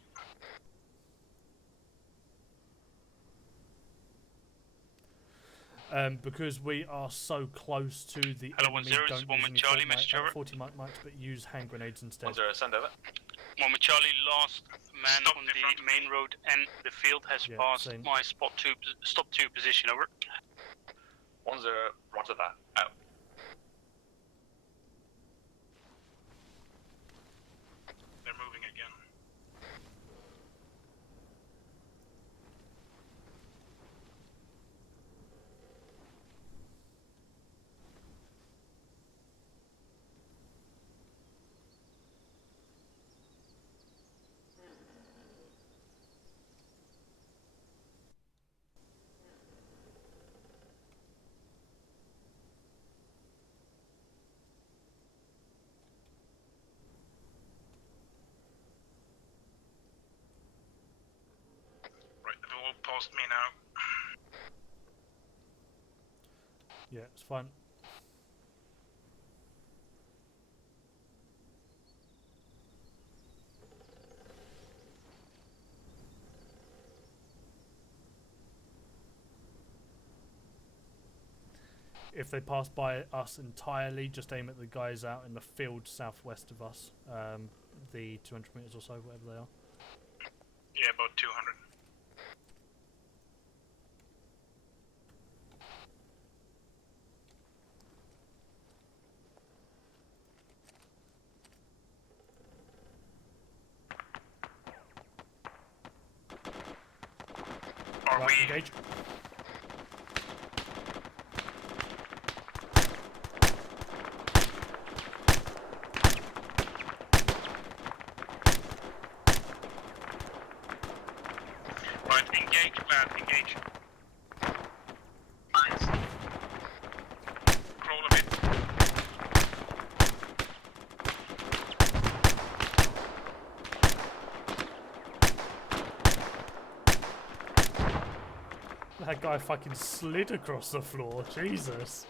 again. Because we are so close to the Hello, enemy, 10, don't this is 1 use Charlie, any message over. 40 mics, but use hand grenades instead. 10, send over. 1 Charlie, last man on the main road and the field has passed same. my stop 2 position, over. 10, roger that, out. They're moving again. They've all passed me now. Yeah, it's fine. If they pass by us entirely, just aim at the guys out in the field southwest of us. The 200 meters or so, whatever they are. Yeah, about 200. Right, engage. Right, engage, lad, engage. Crawl a bit. That guy fucking slid across the floor, Jesus.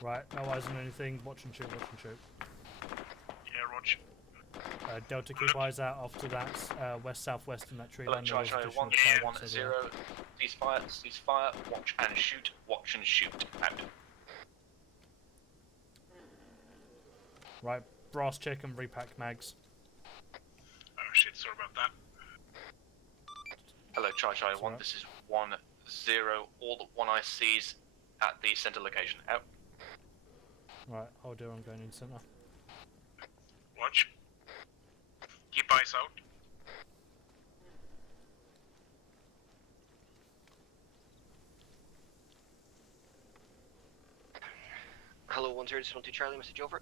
Right, no eyes on anything. Watch and shoot, watch and shoot. Yeah, Roger. Delta, keep eyes out after that west-southwest in that tree Hello, line. Charlie, there was Charlie, additional 1 targets 1 over 0. there. Cease fire, watch and shoot, out. Right, brass check and repack mags. Oh shit, sorry about that. Hello, Charlie, Charlie, That's 1, alright. this is 1 0. All that one eye sees at the center location, out. Right, hold do, I'm going in center. Watch. Keep eyes out. Hello, 1022 Charlie, message over.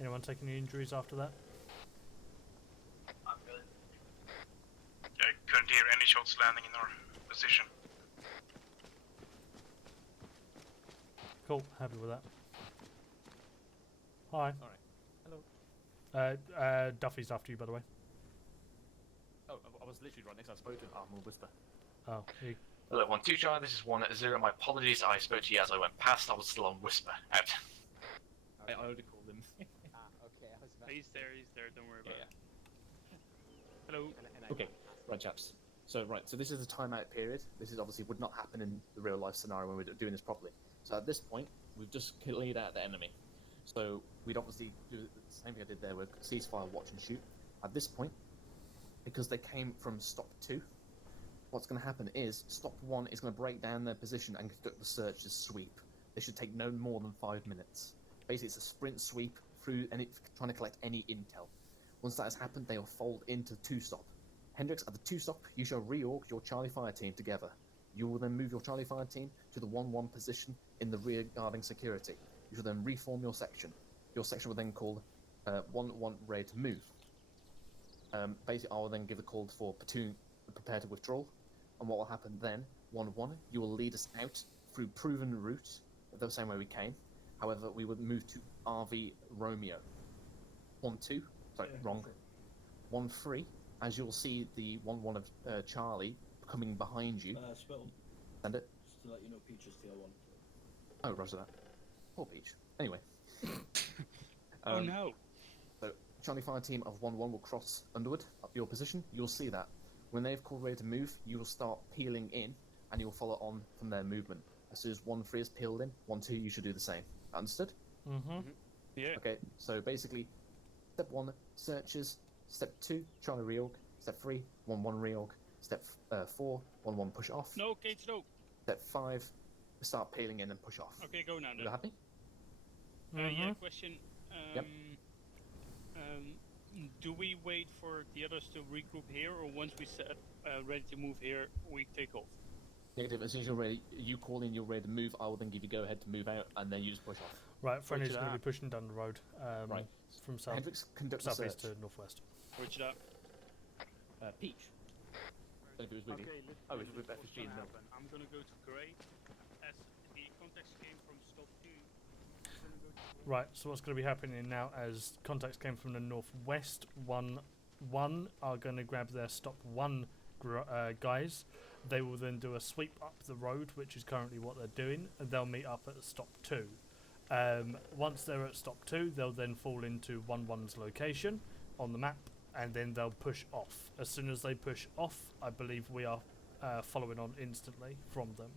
Anyone taking any injuries after that? I'm good. I couldn't hear any shots landing in our position. Cool, happy with that. Hi. Alright. Hello. Duffy's after you, by the way. Oh, I was literally right next. I spoke to ArmA Whisper. Oh, he... Hello, 1 2 Charlie, this is 1 0. My apologies, I spoke to you as I went past. I was still on Whisper, out. I already called him. Okay, I was about He's there, don't worry about it. Hello. Okay, right, chaps. So this is a timeout period. This is obviously would not happen in the real life scenario when we're doing this properly. So at this point, we've just cleared out the enemy. So we'd obviously do the same thing I did there with ceasefire, watch and shoot. At this point, because they came from stop 2, what's going to happen is stop 1 is going to break down their position and conduct the search as sweep. They should take no more than 5 minutes. Basically, it's a sprint sweep through and it's trying to collect any intel. Once that has happened, they will fold into 2 stop. Hendrix, at the 2 stop, you shall reorg your Charlie Fire team together. You will then move your Charlie Fire team to the 1-1 position in the rear guarding security. You shall then reform your section. Your section will then call 1-1 ready to move. Basically, I will then give a call for platoon prepare to withdrawal. And what will happen then, 1-1, you will lead us out through proven route, the same way we came. However, we would move to RV Romeo. 1-2, sorry, wrong. 1-3, as you'll see the 1-1 of Charlie coming behind you. Spittle. Send it. Just to let you know, Peach is tier 1. Oh, roger that. Poor Peach. Anyway. Oh no. So, Charlie Fire team of 1-1 will cross Underwood, up your position. You'll see that. When they've called ready to move, you will start peeling in, and you'll follow on from their movement. As soon as 1-3 is peeled in, 1-2 you should do the same. Understood? Mm-hmm. Yeah. Okay, so basically, step 1, searches. Step 2, Charlie reorg. Step 3, 1-1 reorg. Step 4, 1-1 push off. No, Gates, no. Step 5, start peeling in and push off. Okay, go now then. You happy? Yeah, question. Yep. Do we wait for the others to regroup here, or once we set ready to move here, we take off? Negative. As soon as you're ready, you call in, you're ready to move. I will then give you go ahead to move out, and then you just push off. Right, Frenny's Roger going to be that. pushing down the road Right. from south, Hendrix, conduct the southeast search. to northwest. Roger that. Peach. If it was with you. Oh, it's with what's FSG gonna in the middle. happen? I'm gonna go to Grey, as the context came from stop 2. I'm gonna go to Right, so what's going to be happening now as contacts came from the northwest, 1-1 are going to grab their stop 1 guys. They will then do a sweep up the road, which is currently what they're doing, and they'll meet up at stop 2. Once they're at stop 2, they'll then fall into 1-1's location on the map, and then they'll push off. As soon as they push off, I believe we are following on instantly from them.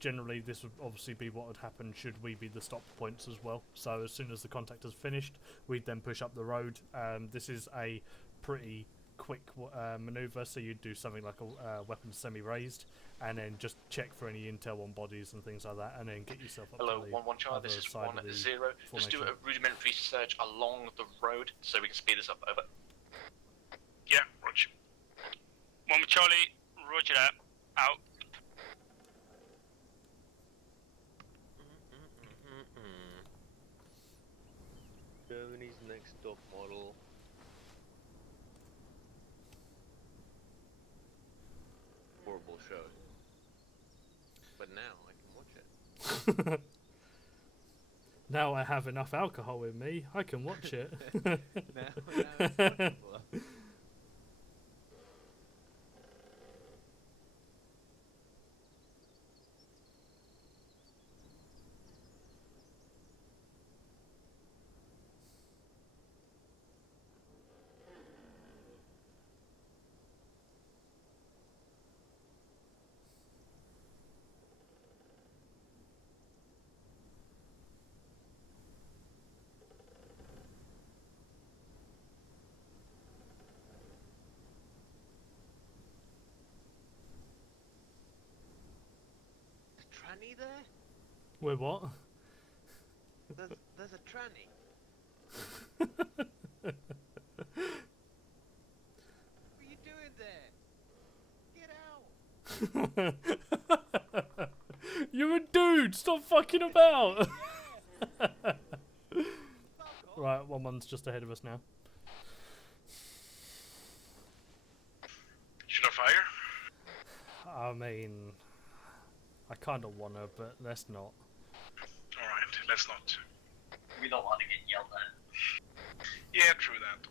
generally this would obviously be what would happen should we be the stop points as well. So as soon as the contact is finished, we'd then push up the road. This is a pretty quick maneuver, so you'd do something like a weapon semi-raised, and then just check for any intel on bodies and things like that, and then get yourself up Hello, to the 1-1 Charlie, this is 1-0. Just do a rudimentary search along the road so we can speed this up. Over. Yeah, roger. 1 Charlie, roger that. Out. Germany's next top model. Horrible show. But now I can watch it. Now I have enough alcohol in me, I can watch it. now it's watchable. Tranny there? Wait, what? There's a tranny. What are you doing there? Get out! You're a dude, stop fucking about! Right, 1-1's just ahead of us now. Should I fire? I mean, I kind of wanna, but let's not. Alright, let's not. We don't want to get yelled at. Yeah, true that.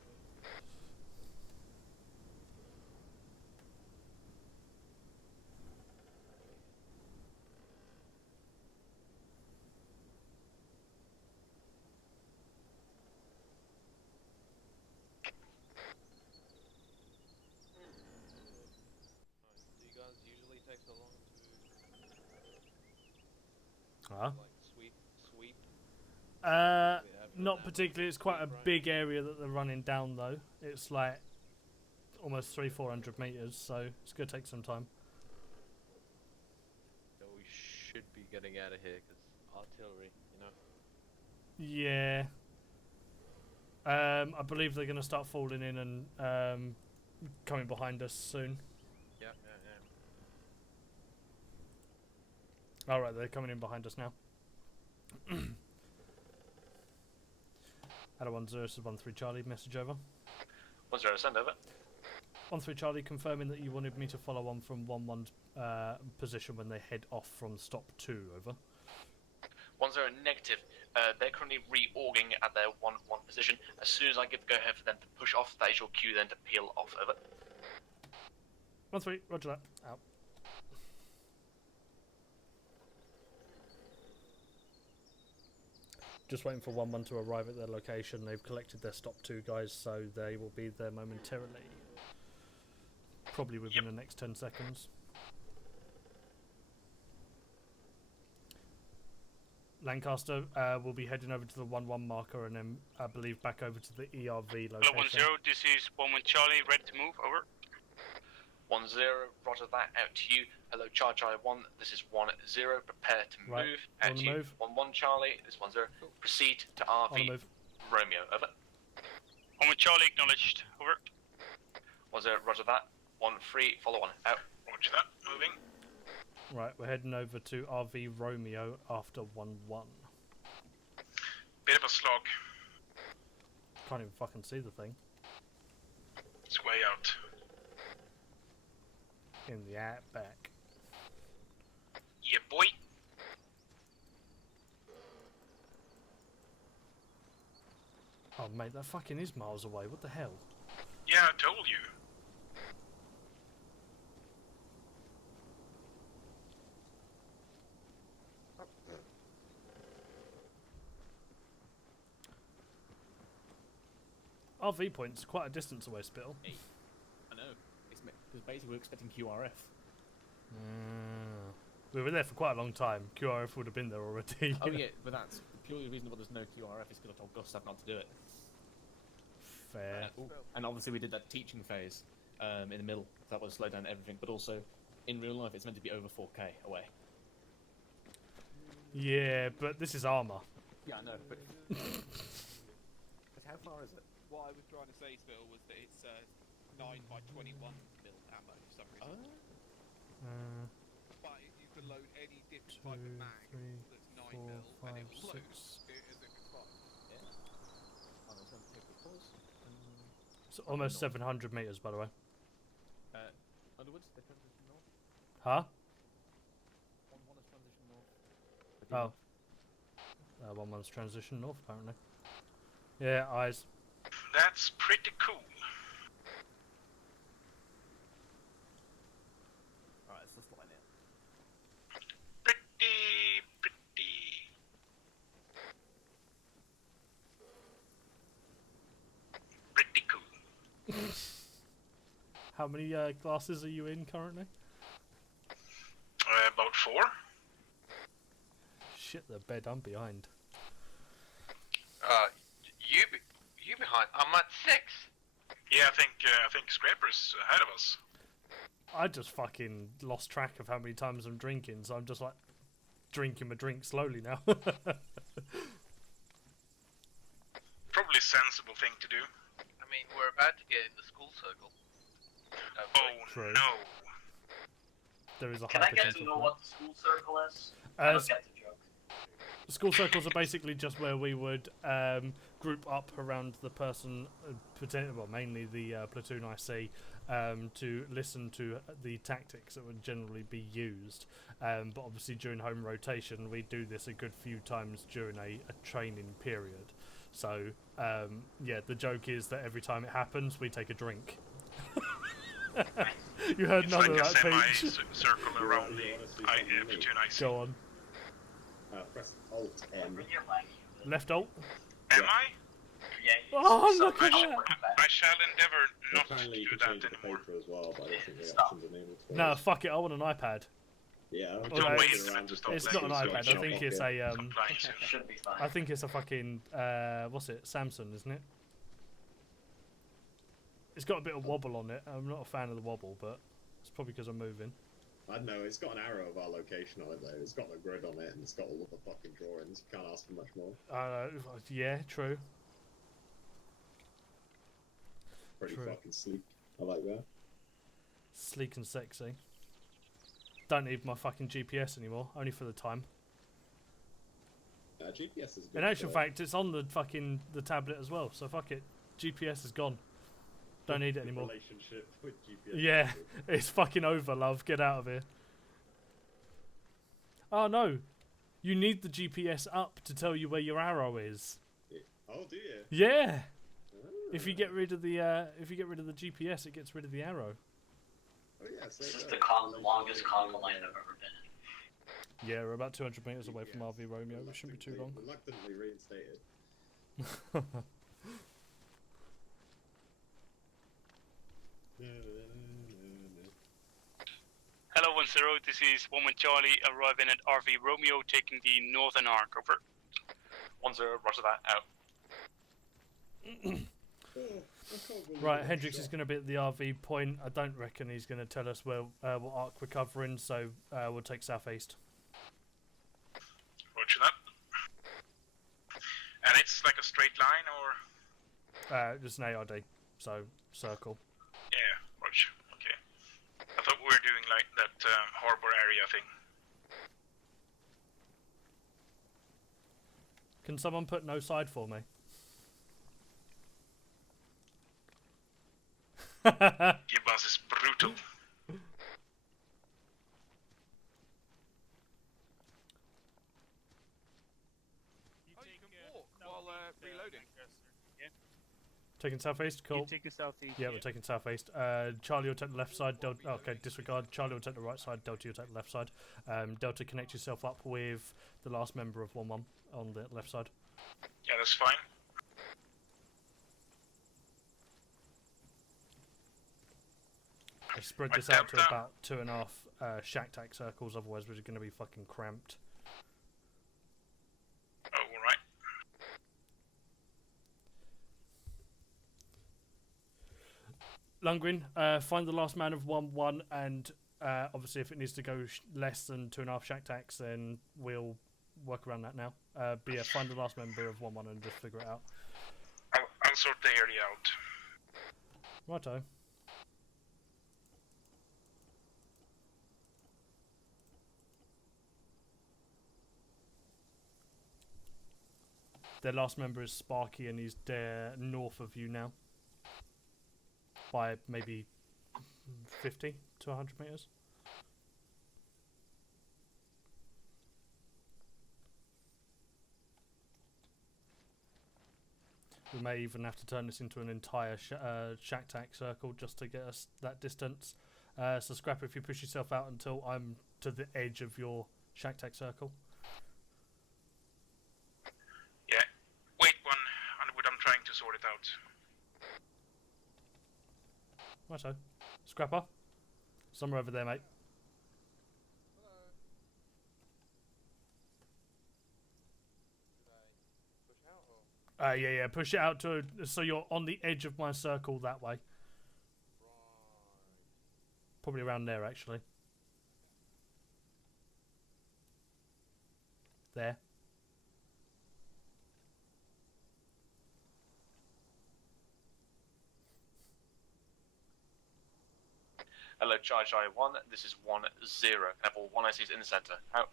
Do you guys usually take so long to Huh? like sweep? Not particularly. It's quite a big area that they're running down, though. It's like almost 300-400 meters, so it's gonna take some time. So we should be getting out of here because artillery, you know. Yeah. I believe they're gonna start falling in and coming behind us soon. Yeah. All right, they're coming in behind us now. Ada 1-0, this is 1-3 Charlie, message over. 1-0, send over. 1-3 Charlie, confirming that you wanted me to follow on from 1-1's position when they head off from stop 2, over. 1-0 negative. They're currently reorging at their 1-1 position. As soon as I give the go-ahead for them to push off, that is your cue then to peel off, over. 1-3, roger that, out. Just waiting for 1-1 to arrive at their location. They've collected their stop 2 guys, so they will be there momentarily. Probably within the next 10 seconds. Lancaster will be heading over to the 1-1 marker and then I believe back over to the ERV location. Hello 1-0, this is 1-1 Charlie, ready to move, over. 1-0, roger that, out to you. Hello, Charlie 1, this is 1-0, prepare to move, Right, out to you. move. 1-1 Charlie, this is 1-0, proceed to RV, move. Romeo, over. 1-1 Charlie, acknowledged, over. 1-0, roger that, 1-3, follow on, out. Roger that, moving. Right, we're heading over to RV Romeo after 1-1. Bit of a slog. Can't even fucking see the thing. It's way out. In the outback. Yeah, boy. Oh mate, that fucking is miles away, what the hell? Yeah, I told you. RV point's quite a distance away, Spittle. I know. It's because basically we're expecting QRF. We were there for quite a long time. QRF would have been there already. Oh yeah, but that's purely the reason why there's no QRF is because I told Gustav not to do it. Fair. And obviously we did that teaching phase in the middle. That would slow down everything, but also in real life it's meant to be over 4K away. Yeah, but this is ArmA. Yeah, I know, but... but how far is it? What I was trying to say still was that it's 9 by 21 mil ammo for some reason. But you can load any different type of mag that's 9 mil, and it will load it as if it's fine. Yeah. I'm going to take the pause. It's almost 700 meters, by the way. Underwoods, they transition north. Huh? One is transition north. Oh. 1-1's transition north, apparently. Yeah, eyes. That's pretty cool. Alright, let's just line in. Pretty. Pretty cool. How many classes are you in currently? About 4. Shit, the bed, I'm behind. You behind? I'm at 6. Yeah, I think Scraper's ahead of us. I just fucking lost track of how many times I'm drinking, so I'm just like drinking my drink slowly now. Probably sensible thing to do. I mean, we're about to get in the school circle. True. No. There is a Can I get to know what the school circle is? I don't get the joke. School circles are basically just where we would group up around the person, well, mainly the platoon IC, to listen to the tactics that would generally be used. But obviously during home rotation, we do this a good few times during a training period. So, yeah, the joke is that every time it happens, we take a drink. You heard It's none like of a that, Peach. circle around the platoon IC. Go on. Press Alt M. Left alt. Am I? Yeah. Oh, look at that! I shall endeavour not Apparently to you do can that change the anymore. paper as well, but I don't think the option's enabled for No, us. fuck it, I want an iPad. Yeah, I'm Although just it's, around just it's not an iPad, I think it's a Should be fine. I think it's a fucking what's it, Samsung, isn't it? It's got a bit of wobble on it. I'm not a fan of the wobble, but it's probably because I'm moving. I don't know, it's got an arrow of our location on it though. It's got the grid on it and it's got all of the fucking drawings. You can't ask for much more. Yeah, true. Pretty True. fucking sleek. I like that. Sleek and sexy. Don't need my fucking GPS anymore, only for the time. GPS is good. In actual for- fact, it's on the fucking the tablet as well, so fuck it. GPS is gone. Don't need it Good anymore. relationship with GPS. Yeah, it's fucking over, love. Get out of here. Oh no, you need the GPS up to tell you where your arrow is. Oh, do you? Yeah. If you get rid of the GPS, it gets rid of the arrow. Oh yeah, so This is the longest conga line I've ever been in. Yeah, we're about 200 meters away from RV Romeo. It shouldn't be too long. Reluctantly reinstated. Hello, 1-0. This is Woman Charlie arriving at RV Romeo, taking the northern arc. Over. 1-0. Roger that. Out. Right, Hendrix is going to be at the RV point. I don't reckon he's going to tell us where what arc we're covering, so we'll take southeast. Roger that. And it's like a straight line, or? Just an ARD, so circle. Yeah, roger. Okay. I thought we were doing like that harbor area thing. Can someone put no side for me? Gibbons is brutal. While reloading. Taking southeast, cool. Taking southeast. Yeah, we're taking southeast. Charlie will take the left side. Delta, okay, disregard. Charlie will take the right side. Delta, you'll take the left side. Delta, connect yourself up with the last member of 1-1 on the left side. Yeah, that's fine. I spread My this out to delta. about 2.5 shack tack circles, otherwise we're going to be fucking cramped. Oh, alright. Lundgren, find the last man of 1-1, and obviously if it needs to go less than 2.5 shack tacks, then we'll work around that now. But yeah, find the last member of 1-1 and just figure it out. I'll sort the area out. Righto. Their last member is Sparky, and he's north of you now. By maybe 50 to 100 meters. We may even have to turn this into an entire shack tack circle just to get us that distance. So Scrap, if you push yourself out until I'm to the edge of your shack tack circle. Yeah, wait one, Underwood, I'm trying to sort it out. Righto. Scrapper. Somewhere over there, mate. Yeah, push it out to so you're on the edge of my circle that way. Probably around there, actually. There. Hello, Charge I-1, this is 1-0. Level 1 IC is in the center. Out.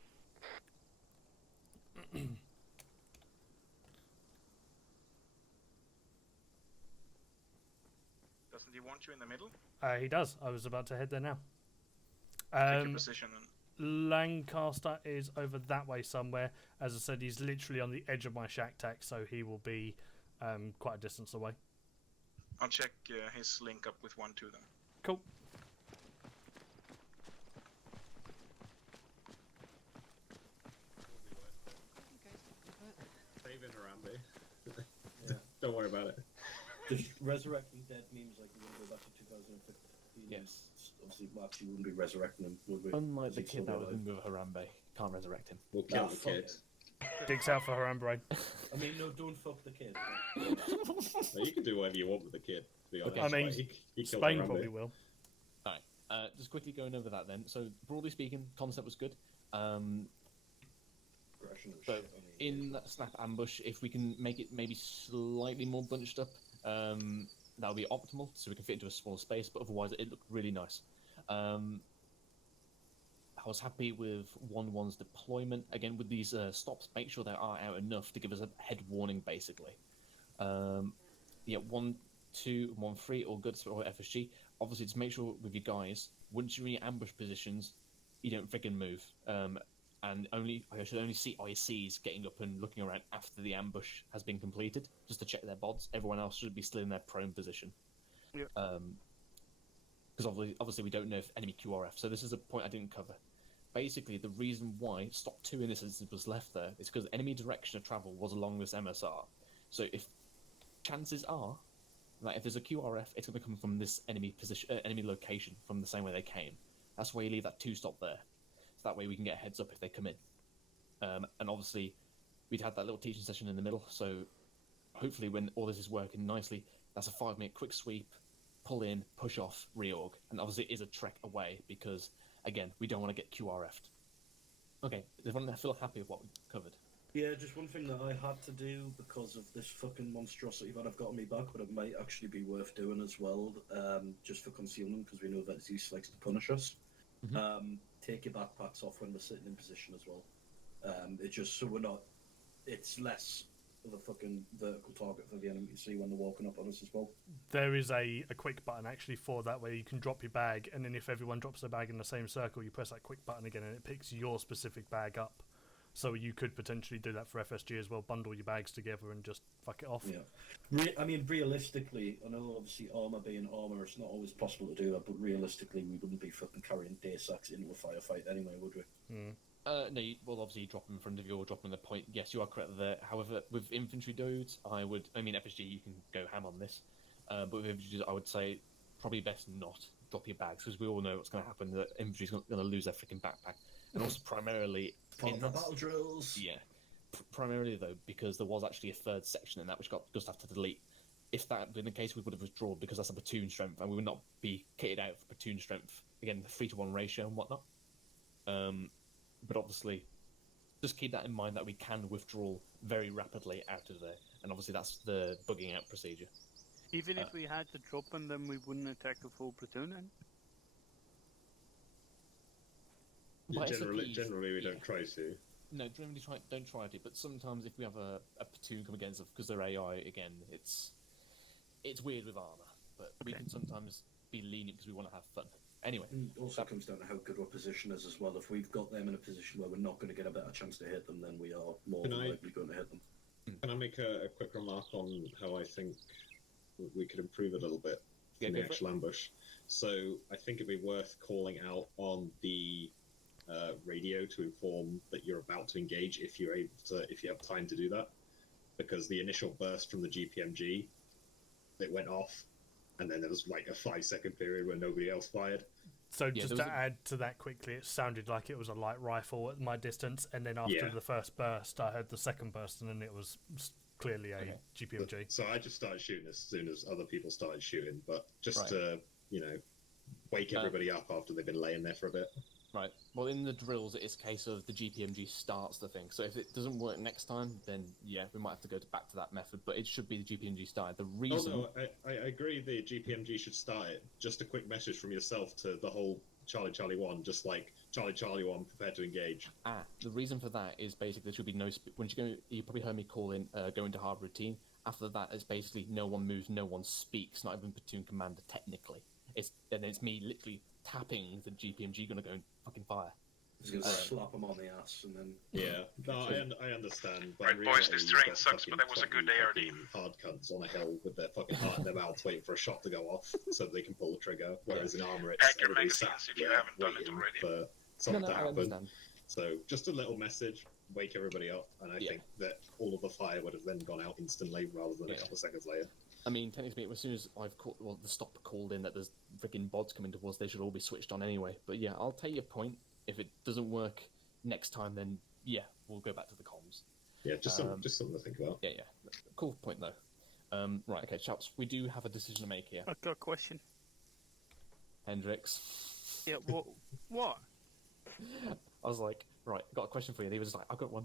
Doesn't he want you in the middle? He does. I was about to head there now. Take your position. Lancaster is over that way somewhere. As I said, he's literally on the edge of my shack tack, so he will be quite a distance away. I'll check his link up with 1-2 then. Cool. Saving Harambe. Yeah. Don't worry about it. Just resurrecting dead means like we're going to go back to 2015. Yes. Obviously, we actually wouldn't be resurrecting him, would we? Unlike the He's kid still that was alive. in with Harambe, can't resurrect him. We'll kill Ah, the fuck kid. it. Dicks out for Harambe. I mean, no, don't fuck the kid. Well, you can do whatever you want with the kid, to be honest. I mean, Like, he killed Spain Harambe. probably will. Alright, just quickly going over that then. So, broadly speaking, concept was good. So, in that snap ambush, if we can make it maybe slightly more bunched up, that would be optimal, so we can fit into a small space, but otherwise it looked really nice. I was happy with 1-1's deployment. Again, with these stops, make sure they are out enough to give us a head warning, basically. Yeah, 1-2, 1-3, or good or FSG. Obviously, just make sure with your guys, once you're in your ambush positions, you don't freaking move. And I should only see ICs getting up and looking around after the ambush has been completed, just to check their bods. Everyone else should be still in their prone position. Yep. Because obviously we don't know if enemy QRF, so this is a point I didn't cover. Basically, the reason why stop 2 in this instance was left there is because enemy direction of travel was along this MSR. So if chances are that if there's a QRF, it's going to come from this enemy position, enemy location, from the same way they came. That's why you leave that 2 stop there. So that way we can get a heads up if they come in. And obviously, we'd had that little teaching session in the middle, so hopefully when all this is working nicely, that's a 5-minute quick sweep, pull in, push off, reorg. And obviously it is a trek away because, again, we don't want to get QRF'd. Okay, does everyone feel happy with what we covered? Yeah, just one thing that I had to do because of this fucking monstrosity that I've got on me back, but it might actually be worth doing as well, just for concealment, because we know that Zeus likes to punish us. Take your backpacks off when we're sitting in position as well. It's just so we're not... It's less of a fucking vertical target for the enemy to see when they're walking up on us as well. There is a quick button actually for that where you can drop your bag, and then if everyone drops their bag in the same circle, you press that quick button again and it picks your specific bag up. So you could potentially do that for FSG as well, bundle your bags together and just fuck it off. Yeah. I mean, realistically, I know obviously armor being armor, it's not always possible to do that, but realistically, we wouldn't be fucking carrying day sacks into a firefight anyway, would we? No, well, obviously you drop them in front of you or drop them in the point. Yes, you are correct there. However, with infantry dudes, I mean, FSG, you can go ham on this, but with infantry dudes, I would say probably best not. drop your bags, because we all know what's going to happen. That infantry's going to lose their freaking backpack, and also primarily Part of the battle drills. Yeah, primarily though because there was actually a third section in that which got just have to delete. If that had been the case, we would have withdrawn because that's a platoon strength, and we would not be kitted out for platoon strength. Again, the 3-to-1 ratio and whatnot. But obviously, just keep that in mind that we can withdraw very rapidly out of there, and obviously that's the bugging out procedure. Even if we had to drop them, then we wouldn't attack the full platoon then? Yeah, generally we don't try to. No, generally don't try to, but sometimes if we have a platoon come against us, because they're AI, again, it's weird with armor, but we can sometimes be lenient because we want to have fun. Anyway. It also comes down to how good our position is as well. If we've got them in a position where we're not going to get a better chance to hit them, then we are more likely going to hit them. Can I make a quick remark on how I think we could improve a little bit in the actual ambush? So I think it'd be worth calling out on the radio to inform that you're about to engage if you're able to, if you have time to do that, because the initial burst from the GPMG, it went off, and then there was like a 5-second period where nobody else fired. So just to add to that quickly, it sounded like it was a light rifle at my distance, and then after the first burst, I heard the second burst, and then it was clearly a GPMG. So I just started shooting as soon as other people started shooting, but just to, wake everybody up after they've been laying there for a bit. Right. Well, in the drills, it's a case of the GPMG starts the thing. So if it doesn't work next time, then yeah, we might have to go back to that method. But it should be the GPMG started. The reason. Oh, no, I agree. The GPMG should start it. Just a quick message from yourself to the whole Charlie 1, just like Charlie 1, prepare to engage. The reason for that is basically there should be no. When you go, you probably heard me call in go into hard routine. After that, it's basically no one moves, no one speaks. Not even platoon commander technically. It's me literally tapping the GPMG, gonna go and fucking fire. He's gonna slap him on the ass and then. Yeah, no, I understand. But right, boys, this terrain sucks, but that was a good ARD. Hard cunts on a hill with their fucking heart in their mouths, waiting for a shot to go off so they can pull the trigger. Whereas in armor, it's Pack your everybody magazines sat if you haven't done it already. for something to happen. Understand. So just a little message, wake everybody up, and I think that all of the fire would have then gone out instantly rather than a couple of seconds later. I mean, technically, as soon as I've called, the stop called in that there's freaking bods coming towards, they should all be switched on anyway. But yeah, I'll take your point. If it doesn't work next time, then yeah, we'll go back to the comms. Yeah, just something to think about. Yeah. Cool point though. Right, okay, chaps, we do have a decision to make here. I've got a question. Hendrix. Yeah, what? I was like, right, got a question for you. And he was like, I've got one.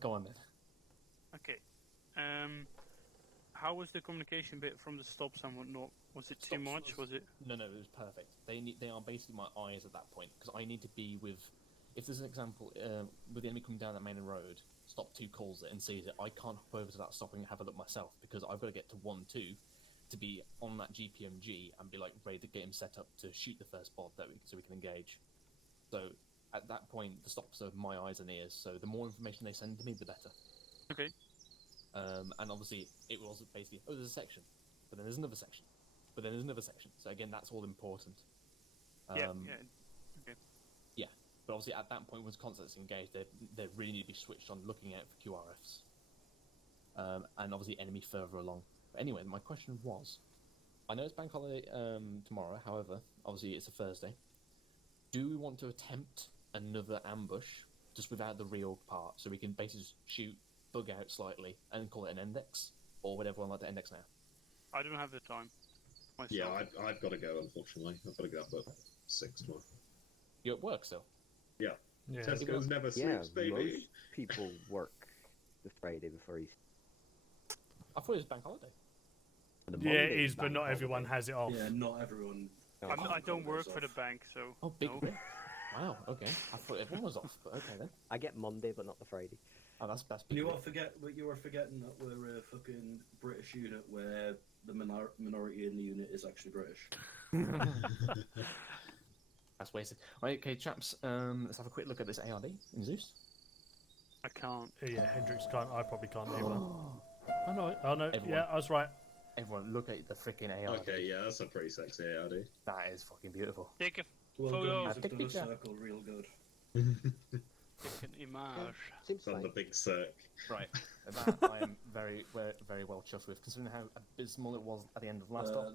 Go on then. Okay. How was the communication bit from the stops and whatnot? Was it too much? Was it? No, it was perfect. They are basically my eyes at that point, because I need to be with. If there's an example, with the enemy coming down that main road, stop 2 calls it and sees it. I can't hop over to that stop and have a look myself because I've got to get to 1-2 to be on that GPMG and be like ready to get him set up to shoot the first bod so we can engage. So at that point, the stops are my eyes and ears. So the more information they send to me, the better. Okay. And obviously, it was basically, there's a section, but then there's another section, but then there's another section. So again, that's all important. Okay. Yeah, but obviously at that point, once concepts engaged, they really need to be switched on, looking out for QRFs, and obviously enemy further along. But anyway, my question was, I know it's bank holiday tomorrow. However, obviously it's a Thursday. Do we want to attempt another ambush just without the real part, so we can basically just shoot, bug out slightly, and call it an index, or would everyone like to index now? I don't have the time. Myself. Yeah, I've got to go, unfortunately. I've got to get up at 6 tomorrow. You're at work still? Yeah. Tesco's never sleeps, baby. Most people work the Friday before Easter. I thought it was bank holiday. Yeah, it is, but not everyone has it off. Yeah, not everyone. I don't work for the bank, so. Oh, big win. Wow, okay. I thought everyone was off, but okay then. I get Monday, but not the Friday. Oh, that's You are forgetting that we're a fucking British unit where the minority in the unit is actually British. That's wasted. Right, okay, chaps. Let's have a quick look at this ARD in Zeus. I can't. Yeah, Hendrix can't. I probably can't either. Oh no! Everyone, yeah, I was right. Everyone, look at the freaking ARD. Okay, yeah, that's a pretty sexy ARD. That is fucking beautiful. Take a Well photo. done, you've done a circle real good. Take an Seems on fine. the big circ. Right. That I am very well chuffed with, considering how abysmal it was at the end of last op.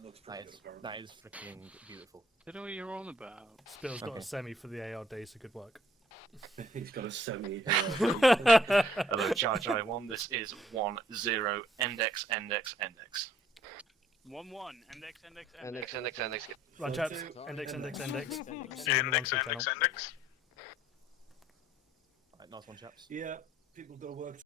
That is freaking beautiful. I don't know what you're on about. Spill's got a semi for the ARD, so good work. He's got a semi. Hello, Charge I1. This is 10 index. 1-1. Index. Right, chaps. Index. Index. Right, nice one, chaps. Yeah, people got to work